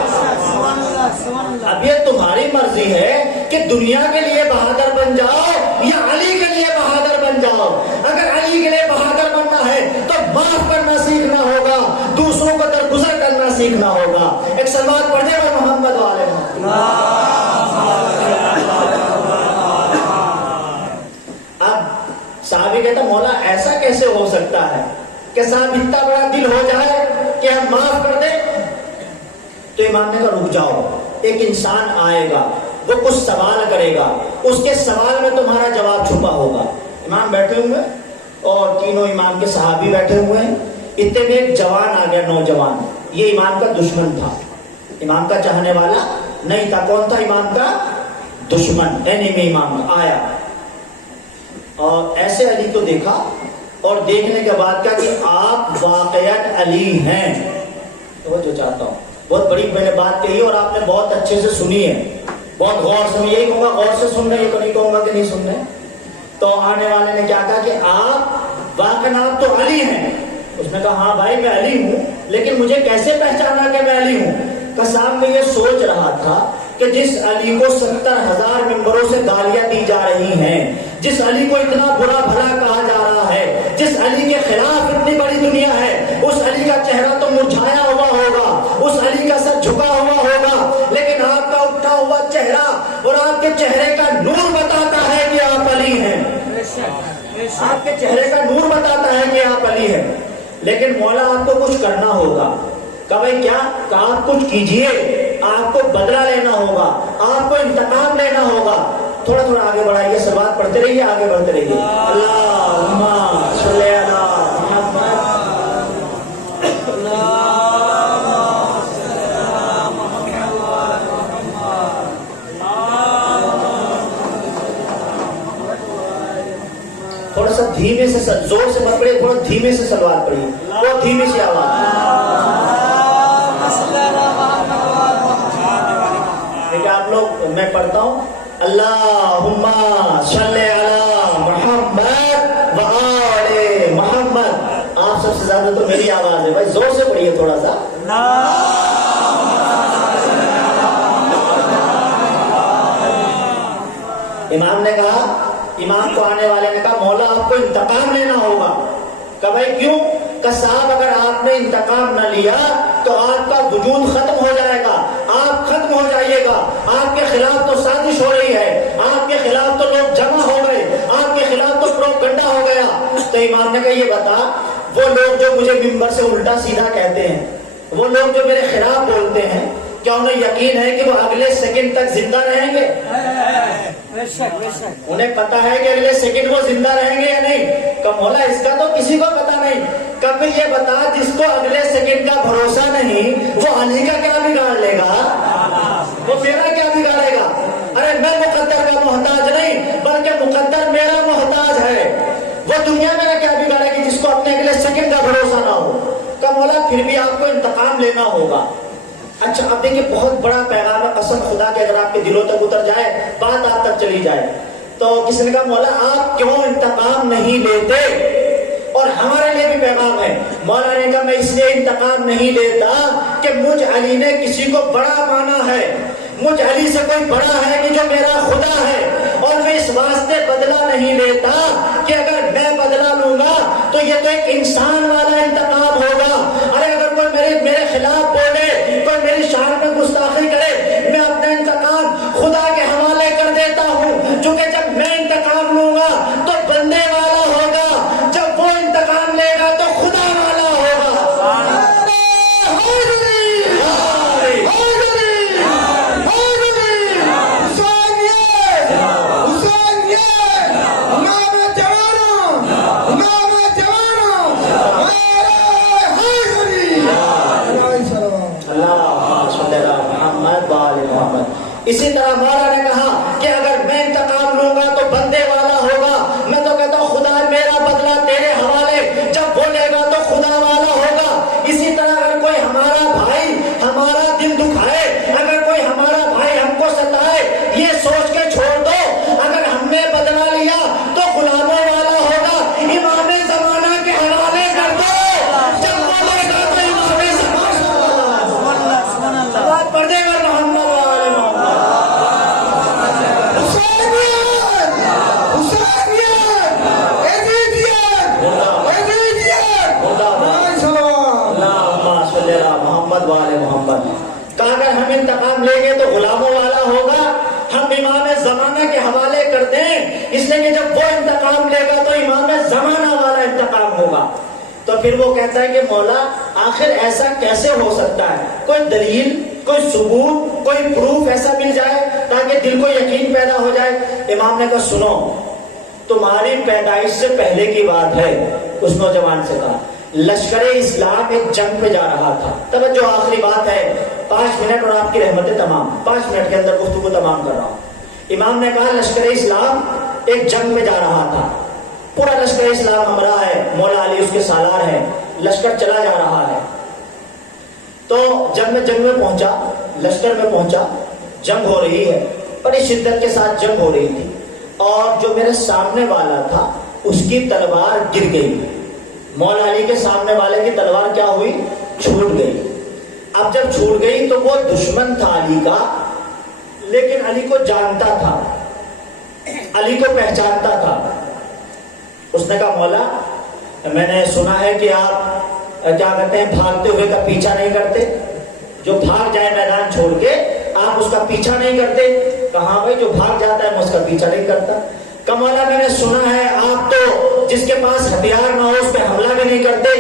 اب یہ تمہاری مرضی ہے کہ دنیا کے لیے بہادر بن جاؤ یا علی کے لیے بہادر بن جاؤ. اگر علی کے لیے بہادر بننا ہے تو معاف کرنا سیکھنا ہوگا، دوسروں کو درگزر کرنا سیکھنا ہوگا. ایک صلوات پڑھنے والے محمد والے. اب صحابی کہتا مولا ایسا کیسے ہو سکتا ہے کہ صاحب اتنا بڑا دل ہو جائے کہ ہم معاف امام نے کہا رک جاؤ، ایک انسان آئے گا، وہ کچھ سوال کرے گا، اس کے سوال میں تمہارا جواب چھپا ہوگا۔ امام بیٹھے ہوئے اور تینوں امام کے صحابی بیٹھے ہوئے ہیں، اتنے میں ایک جوان آ گیا، نوجوان، یہ امام کا دشمن تھا، امام کا چاہنے والا نہیں تھا۔ کون تھا؟ امام کا دشمن، اینیمی امام کا آیا اور ایسے علی کو دیکھا، اور دیکھنے کے بعد کہا کہ آپ واقعات علی ہیں۔ تو وہ جو چاہتا ہوں، بہت بڑی میں نے بات کہی اور آپ نے بہت اچھے سے سنی ہے، بہت غور سے، یہی کہوں گا غور سے سن رہے، یہ تو نہیں کہوں گا کہ نہیں سن رہے۔ تو آنے والے نے کیا کہا کہ آپ واقعا آپ تو علی ہیں۔ اس نے کہا ہاں بھائی میں علی ہوں، لیکن مجھے کیسے پہچانا کہ میں علی ہوں؟ کہ صاحب میں یہ سوچ رہا تھا کہ جس علی کو 70,000 ممبروں سے گالیاں دی جا رہی ہیں، جس علی کو اتنا برا بھلا کہا جا رہا ہے، جس علی کے خلاف اتنی بڑی دنیا ہے، اس علی کا چہرہ تو مرجھایا ہوا ہوگا، اس علی کا سر جھکا ہوا ہوگا، لیکن آپ کا اٹھا ہوا چہرہ اور آپ کے چہرے کا نور بتاتا ہے کہ آپ علی ہیں، آپ کے چہرے کا نور بتاتا ہے کہ آپ علی ہیں۔ لیکن مولا آپ کو کچھ کرنا ہوگا۔ کہا بھائی کیا؟ کہ آپ کچھ کیجئے، آپ کو بدلہ لینا ہوگا، آپ کو انتقام لینا ہوگا۔ تھوڑا تھوڑا آگے بڑھائیے، سبات پڑھتے رہیے، آگے بڑھتے رہیے۔ اللہم صلی علی محمد۔ تھوڑا سا دھیمے سے، زور سے مت پڑھیے، تھوڑا دھیمے سے سلوات پڑھیے، بہت دھیمی سی آواز۔ دیکھیں آپ لوگ، میں پڑھتا ہوں اللہم صلی علی محمد وآل محمد۔ آپ سب سے زیادہ تو میری آواز ہے بھائی، زور سے پڑھیے تھوڑا سا۔ امام نے کہا، امام کو آنے والے نے کہا مولا آپ کو انتقام لینا ہوگا۔ کہ بھائی کیوں؟ کہ صاحب اگر آپ نے انتقام نہ لیا تو آپ کا وجود ختم ہو جائے گا، آپ ختم ہو جائیے گا، آپ کے خلاف تو سازش ہو رہی ہے، آپ کے خلاف تو لوگ جمع ہو گئے، آپ کے خلاف تو پروپیگنڈا ہو گیا۔ تو امام نے کہا یہ بتا، وہ لوگ جو مجھے ممبر سے الٹا سیدھا کہتے ہیں، وہ لوگ جو میرے خلاف بولتے ہیں، کیا انہیں یقین ہے کہ وہ اگلے سیکنڈ تک زندہ رہیں گے؟ انہیں پتا ہے کہ اگلے سیکنڈ وہ زندہ رہیں گے یا نہیں؟ کہ مولا اس کا تو کسی کو پتا نہیں۔ کبھی یہ بتا جس کو اگلے سیکنڈ کا بھروسہ نہیں، وہ علی کا کیا بگاڑ لے گا؟ وہ میرا کیا بگاڑے گا؟ ارے میں مقدر کا محتاج نہیں، بلکہ مقدر میرا محتاج ہے۔ وہ دنیا میرا کیا بگاڑے گی جس کو اپنے اگلے سیکنڈ کا بھروسہ نہ ہو؟ کہ مولا پھر بھی آپ کو انتقام لینا ہوگا۔ اچھا اب دیکھیں، بہت بڑا پیغام ہے، قسم خدا کے اگر آپ کے دلوں تک اتر جائے، بات آپ تک چلی جائے۔ تو کسی نے کہا مولا آپ کیوں انتقام نہیں لیتے؟ اور ہمارے لیے بھی پیغام ہے۔ مولا نے کہا میں اس لیے انتقام نہیں لیتا کہ مجھ علی نے کسی کو بڑا مانا ہے، مجھ علی سے کوئی بڑا ہے کہ جو میرا خدا ہے، اور میں اس واسطے بدلہ نہیں لیتا کہ اگر میں بدلہ لوں گا تو یہ تو ایک انسان والا انتقام ہوگا۔ ارے اگر کوئی میرے خلاف بولے، کوئی میری شان میں گستاخی کرے، میں اپنا انتقام خدا کے حوالے کر دیتا ہوں، چونکہ جب میں انتقام لوں گا تو بندے والا ہوگا، جب وہ انتقام لے گا تو خدا والا ہوگا۔ اسی طرح مولا نے کہا کہ اگر میں انتقام لوں گا تو بندے والا ہوگا۔ میں تو کہتا ہوں خدا میرا بدلہ تیرے حوالے، جب بولے گا تو خدا والا ہوگا۔ اسی طرح اگر کوئی ہمارا بھائی ہمارا دل دکھائے، اگر کوئی ہمارا بھائی ہم کو ستائے، یہ سوچ کے چھوڑ دو اگر ہم نے بدلہ لیا تو غلاموں والا ہوگا۔ امام زمانہ کے حوالے کر دو، جب بولے گا تو امام زمانہ بات پڑھ دے گا محمد والے محمد۔ اگر ہم انتقام لیں گے تو غلاموں والا ہوگا، ہم امام زمانہ کے حوالے کر دیں، اس لیے کہ جب وہ انتقام لے گا تو امام زمانہ والا انتقام ہوگا۔ تو پھر وہ کہتا ہے کہ مولا آخر ایسا کیسے ہو سکتا ہے؟ کوئی دلیل، کوئی ثبوت کوئی پروف ایسا مل جائے تاکہ دل کو یقین پیدا ہو جائے۔ امام نے کہا سنو تمہاری پیدائش سے پہلے کی بات ہے۔ اس نوجوان سے کہا لشکر اسلام ایک جنگ پہ جا رہا تھا، توجہ آخری بات ہے، 5 منٹ اور آپ کی رحمتیں تمام، 5 منٹ کے اندر گفتگو تمام کر رہا ہوں۔ امام نے کہا لشکر اسلام ایک جنگ میں جا رہا تھا، پورا لشکر اسلام ہمراہ ہے، مولا علی اس کے سالار ہیں، لشکر چلا جا رہا ہے۔ تو جب میں جنگ میں پہنچا، لشکر میں پہنچا، جنگ ہو رہی ہے، بڑی شدت کے ساتھ جنگ ہو رہی تھی، اور جو میرے سامنے والا تھا اس کی تلوار گر گئی، مولا علی کے سامنے والے کی تلوار کیا ہوئی؟ چھوٹ گئی۔ اب جب چھوٹ گئی تو وہ دشمن تھا علی کا، لیکن علی کو جانتا تھا، علی کو پہچانتا تھا۔ اس نے کہا مولا میں نے سنا ہے کہ آپ کیا کہتے ہیں بھاگتے ہوئے کا پیچھا نہیں کرتے، جو بھاگ جائے میدان چھوڑ کے آپ اس کا پیچھا نہیں کرتے۔ کہاں بھائی جو بھاگ جاتا ہے میں اس کا پیچھا نہیں کرتا۔ کہ مولا میں نے سنا ہے آپ تو جس کے پاس ہتھیار نہ ہو اس پہ حملہ بھی نہیں کرتے۔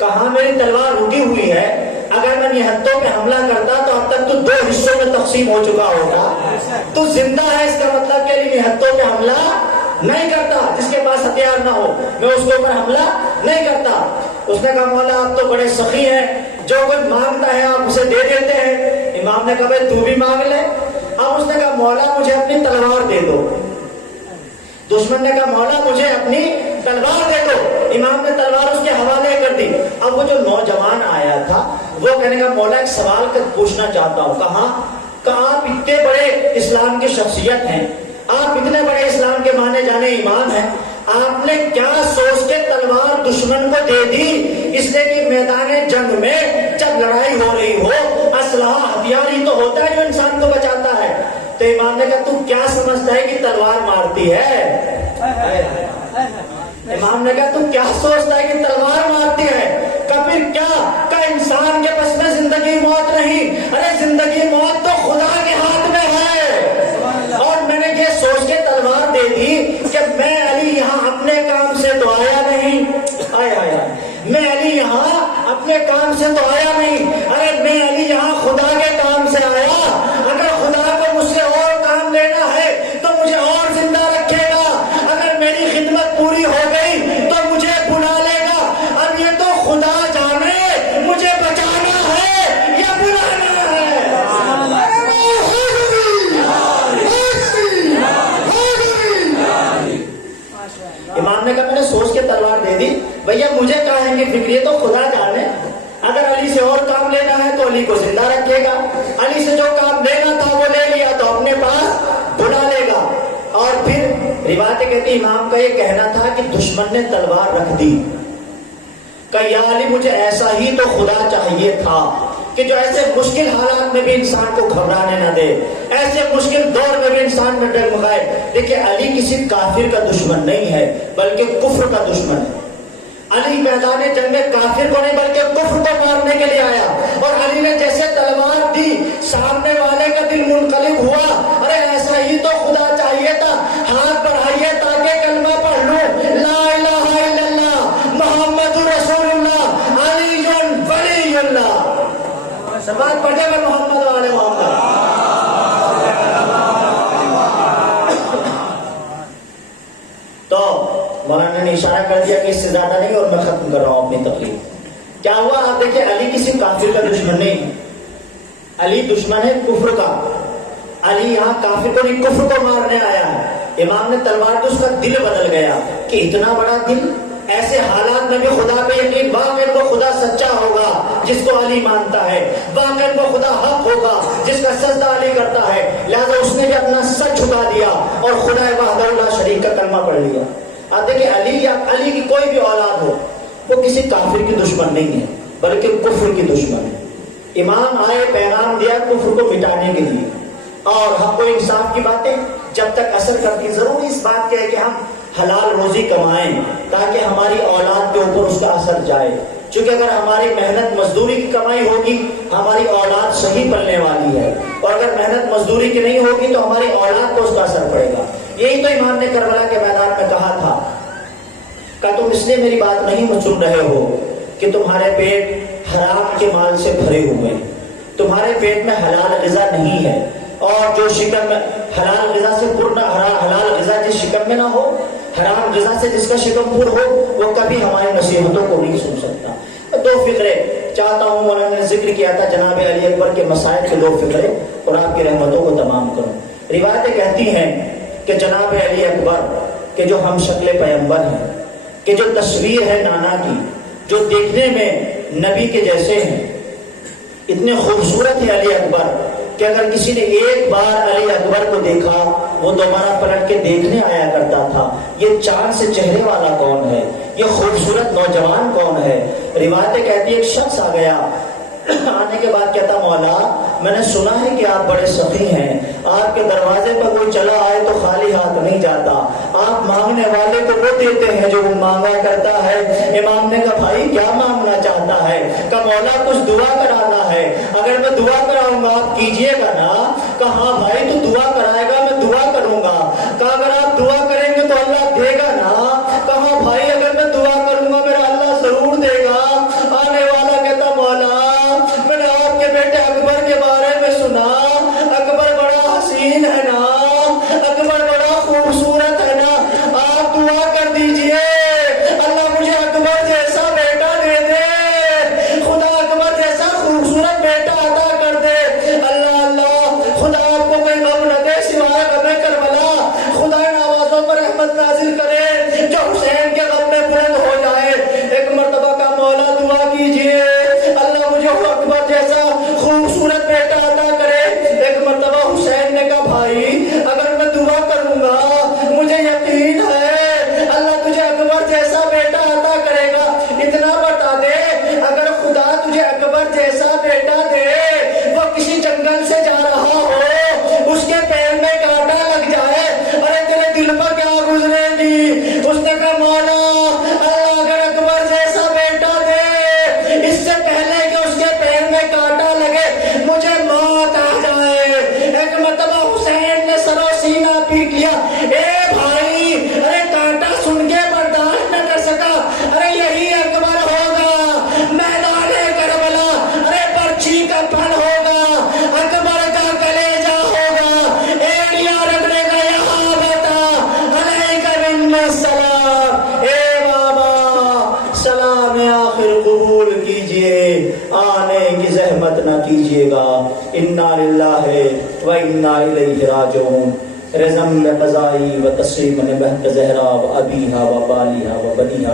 کہاں میری تلوار رکی ہوئی ہے، اگر میں نہتوں پہ حملہ کرتا تو اب تک تو 2 حصوں میں تقسیم ہو چکا ہوگا، تو زندہ ہے، اس کا مطلب کہ علی نہتوں پہ حملہ نہیں کرتا، جس کے پاس ہتھیار نہ ہو میں اس کے اوپر حملہ نہیں کرتا۔ اس نے کہا مولا آپ تو بڑے سخی ہیں، جو کوئی مانگتا ہے آپ اسے دے دیتے ہیں۔ امام نے کہا بھائی تو بھی مانگ لے۔ اب اس نے کہا مولا مجھے اپنی تلوار دے دو۔ دشمن نے کہا مولا مجھے اپنی تلوار دے دو۔ امام نے تلوار اس کے حوالے کر دی۔ اب وہ جو نوجوان آیا تھا وہ کہنے کا مولا ایک سوال پوچھنا چاہتا ہوں۔ کہا کہ آپ اتنے بڑے اسلام کی شخصیت ہیں، آپ اتنے بڑے اسلام کے مانے جانے امام ہیں، آپ نے کیا سوچ کے تلوار دشمن کو دے دی؟ اس لیے کہ میدان جنگ میں جب لڑائی ہو رہی ہو اسلحہ ہتھیار ہی تو ہوتا ہے جو انسان کو بچاتا ہے۔ تو امام نے کہا تو کیا سمجھتا ہے کہ تلوار مارتی ہے؟ امام نے کہا تو کیا سوچتا ہے کہ تلوار مارتی ہے؟ کہ پھر کیا کہ انسان کے بس میں زندگی موت نہیں؟ ارے زندگی موت تو خدا کے ہاتھ میں ہے۔ اور میں نے یہ سوچ کے تلوار دے دی کہ میں علی یہاں اپنے کام سے تو آیا نہیں، میں علی یہاں اپنے کام سے تو آیا نہیں، ارے میں علی یہاں خدا کے کام سے آیا۔ اگر خدا کو مجھ سے اور کام لینا ہے تو مجھے اور زندہ رکھے گا، اگر میری خدمت پوری ہو گئی تو مجھے بلا لے گا۔ اب یہ تو خدا جانے مجھے بچانا ہے یا بلانا ہے۔ امام نے کہا میں نے سوچ کے تلوار دے دی، بھیا مجھے کہیں گے فکر، یہ تو خدا جانے، اگر علی سے اور کام لینا ہے تو علی کو زندہ رکھے گا، علی سے جو کام لینا تھا وہ لے لیا تو اپنے پاس بلا لے گا۔ اور پھر روایت کہتی امام کا یہ کہنا تھا کہ دشمن نے تلوار رکھ دی کہ یا علی مجھے ایسا ہی تو خدا چاہیے تھا کہ جو ایسے مشکل حالات میں بھی انسان کو گھبرانے نہ دے، ایسے مشکل دور میں بھی انسان میں ڈگمگائے۔ دیکھیں علی کسی کافر کا دشمن نہیں ہے بلکہ کفر کا دشمن ہے۔ علی میدان جنگ میں کافر کو نہیں بلکہ کفر کو مارنے کے لیے آیا، اور علی نے جیسے تلوار دی سامنے والے کا دل منقلب ہوا، ارے ایسا ہی تو خدا چاہیے تھا، ہاتھ بڑھائیے تاکہ کلمہ پڑھ لوں، لا الہ الا اللہ محمد رسول اللہ علی ولی اللہ۔ سماعت پڑھے گا محمد والے محمد۔ تو مولانا نے اشارہ کر دیا کہ اس سے زیادہ نہیں، اور میں ختم کر رہا ہوں اپنی تقریر۔ کیا ہوا آپ دیکھیں، علی کسی کافر کا دشمن نہیں، علی دشمن ہے کفر کا۔ علی یہاں کافر کو نہیں کفر کو مارنے آیا ہے۔ امام نے تلوار تو اس کا دل بدل گیا کہ اتنا بڑا دل، ایسے حالات میں بھی خدا پہ یقین، واقعی وہ خدا سچا ہوگا جس کو علی مانتا ہے، واقعی وہ خدا حق ہوگا جس کا سجدہ علی کرتا ہے، لہذا اس نے بھی اپنا سر جھکا دیا اور خدا وحدہ لا شریک کا کلمہ پڑھ لیا۔ آپ دیکھیں علی یا علی کی کوئی بھی اولاد ہو وہ کسی کافر کی دشمن نہیں ہے بلکہ کفر کی دشمن ہے۔ امام آئے پیغام دیا کفر کو مٹانے کے لیے، اور حق و انصاف کی باتیں جب تک اثر کرتی، ضرور اس بات کے ہے کہ ہم حلال روزی کمائیں تاکہ ہماری اولاد کے اوپر اس کا اثر جائے، چونکہ اگر ہماری محنت مزدوری کی کمائی ہوگی ہماری اولاد صحیح پلنے والی ہے، اور اگر محنت مزدوری کی نہیں ہوگی تو ہماری اولاد کو اس کا اثر پڑے گا۔ یہی تو امام نے کربلا کے میدان میں کہا تھا کہ تم اس لیے میری بات نہیں سن رہے ہو کہ تمہارے پیٹ حرام کے مال سے بھرے ہوئے ہیں، تمہارے پیٹ میں حلال غذا نہیں ہے، اور جو شکم میں حلال غذا سے پر نہ حلال غذا جس شکم میں نہ ہو، حرام غذا سے جس کا شکم پر ہو، وہ کبھی ہماری نصیحتوں کو نہیں سن سکتا۔ دو فقرے چاہتا ہوں، مولانا نے ذکر کیا تھا جناب علی اکبر کے مسائل کے 2 فقرے، اور آپ کی رحمتوں کو تمام کروں۔ روایتیں کہتی ہیں کہ جناب علی اکبر کہ جو ہم شکل پیغمبر ہیں، کہ جو تصویر ہے نانا کی، جو دیکھنے میں نبی کے جیسے ہیں، اتنے خوبصورت ہے علی اکبر کہ اگر کسی نے ایک بار علی اکبر کو دیکھا وہ دوبارہ پلٹ کے دیکھنے آیا کرتا تھا۔ یہ چاند سے چہرے والا کون ہے؟ یہ خوبصورت نوجوان کون ہے؟ روایتیں کہتی ایک شخص آ گیا، آنے کے بعد کہتا مولا میں نے سنا ہے کہ آپ بڑے سخی ہیں، آپ کے دروازے پر کوئی چلا آئے تو خالی ہاتھ نہیں جاتا، آپ مانگنے والے کو وہ دیتے ہیں جو وہ مانگا کرتا ہے۔ امام نے کہا بھائی کیا مانگنا چاہتا ہے؟ کہا مولا کچھ دعا کرانا ہے، اگر میں دعا کراؤں گا آپ کیجئے گا نا؟ کہا ہاں بھائی تو دعا کرائے گا میں دعا کروں گا۔ کہا اگر آپ دعا کریں گے تو اللہ دے گا نا؟ کہا بھائی اگر میں دعا کروں گا میرا اللہ ضرور دے گا۔ آنے والا کہتا مولا میں نے آپ کے بیٹے اکبر کے بارے میں سنا، اکبر بڑا حسین ہے نا، اکبر بڑا خوبصورت ہے نا، آپ دعا کر دیجئے اللہ مجھے اکبر جیسا بیٹا دے دے، خدا اکبر جیسا خوبصورت بیٹا عطا کر دے۔ اللہ اللہ خدا آپ کو کوئی غم نہ دے سوائے غم کربلا، خدا ان آوازوں پر رحمت نازل کرے جو حسین کے غم میں بلند ہو جائے۔ ایک مرتبہ کا مولا دعا کیجئے اللہ مجھے اکبر جیسا خوبصورت بیٹا عطا کرے۔ ایک مرتبہ حسین نے کہا بھائی اگر میں دعا کروں گا مجھے یقین ہے اللہ تجھے اکبر جیسا بیٹا عطا کرے گا۔ اتنا بتا دے اگر خدا تجھے اکبر جیسا بیٹا دے، وہ کسی جنگل سے جا رہا ہو اس کے پیر میں کانٹا لگ جائے، ارے تیرے دل پر کیا گزرے گی؟ اس نے کہا مولا اللہ اگر اکبر جیسا بیٹا دے، اس سے پہلے کہ اس کے پیر میں کانٹا لگے مجھے موت آ جائے۔ ایک مرتبہ حسین نے سر و سینہ پیٹ لیا، اے بھائی ارے کانٹا سن کے برداشت نہ کر سکا، ارے یہی اکبر ہوگا میدان کربلا، ارے پرچی کا پھل ہوگا، اکبر کا کلیجہ ہوگا، ایڑیاں رگڑے گا یہاں بتا علیکہ من السلام۔ اے بابا سلام آخر قبول کیجئے، آنے کی زحمت نہ کیجئے گا۔ انا للہ و انا الیہ راجعون۔ رزم قضائی و تسلیم بہت زہرا و ابیہا و بالیہا و بنیہا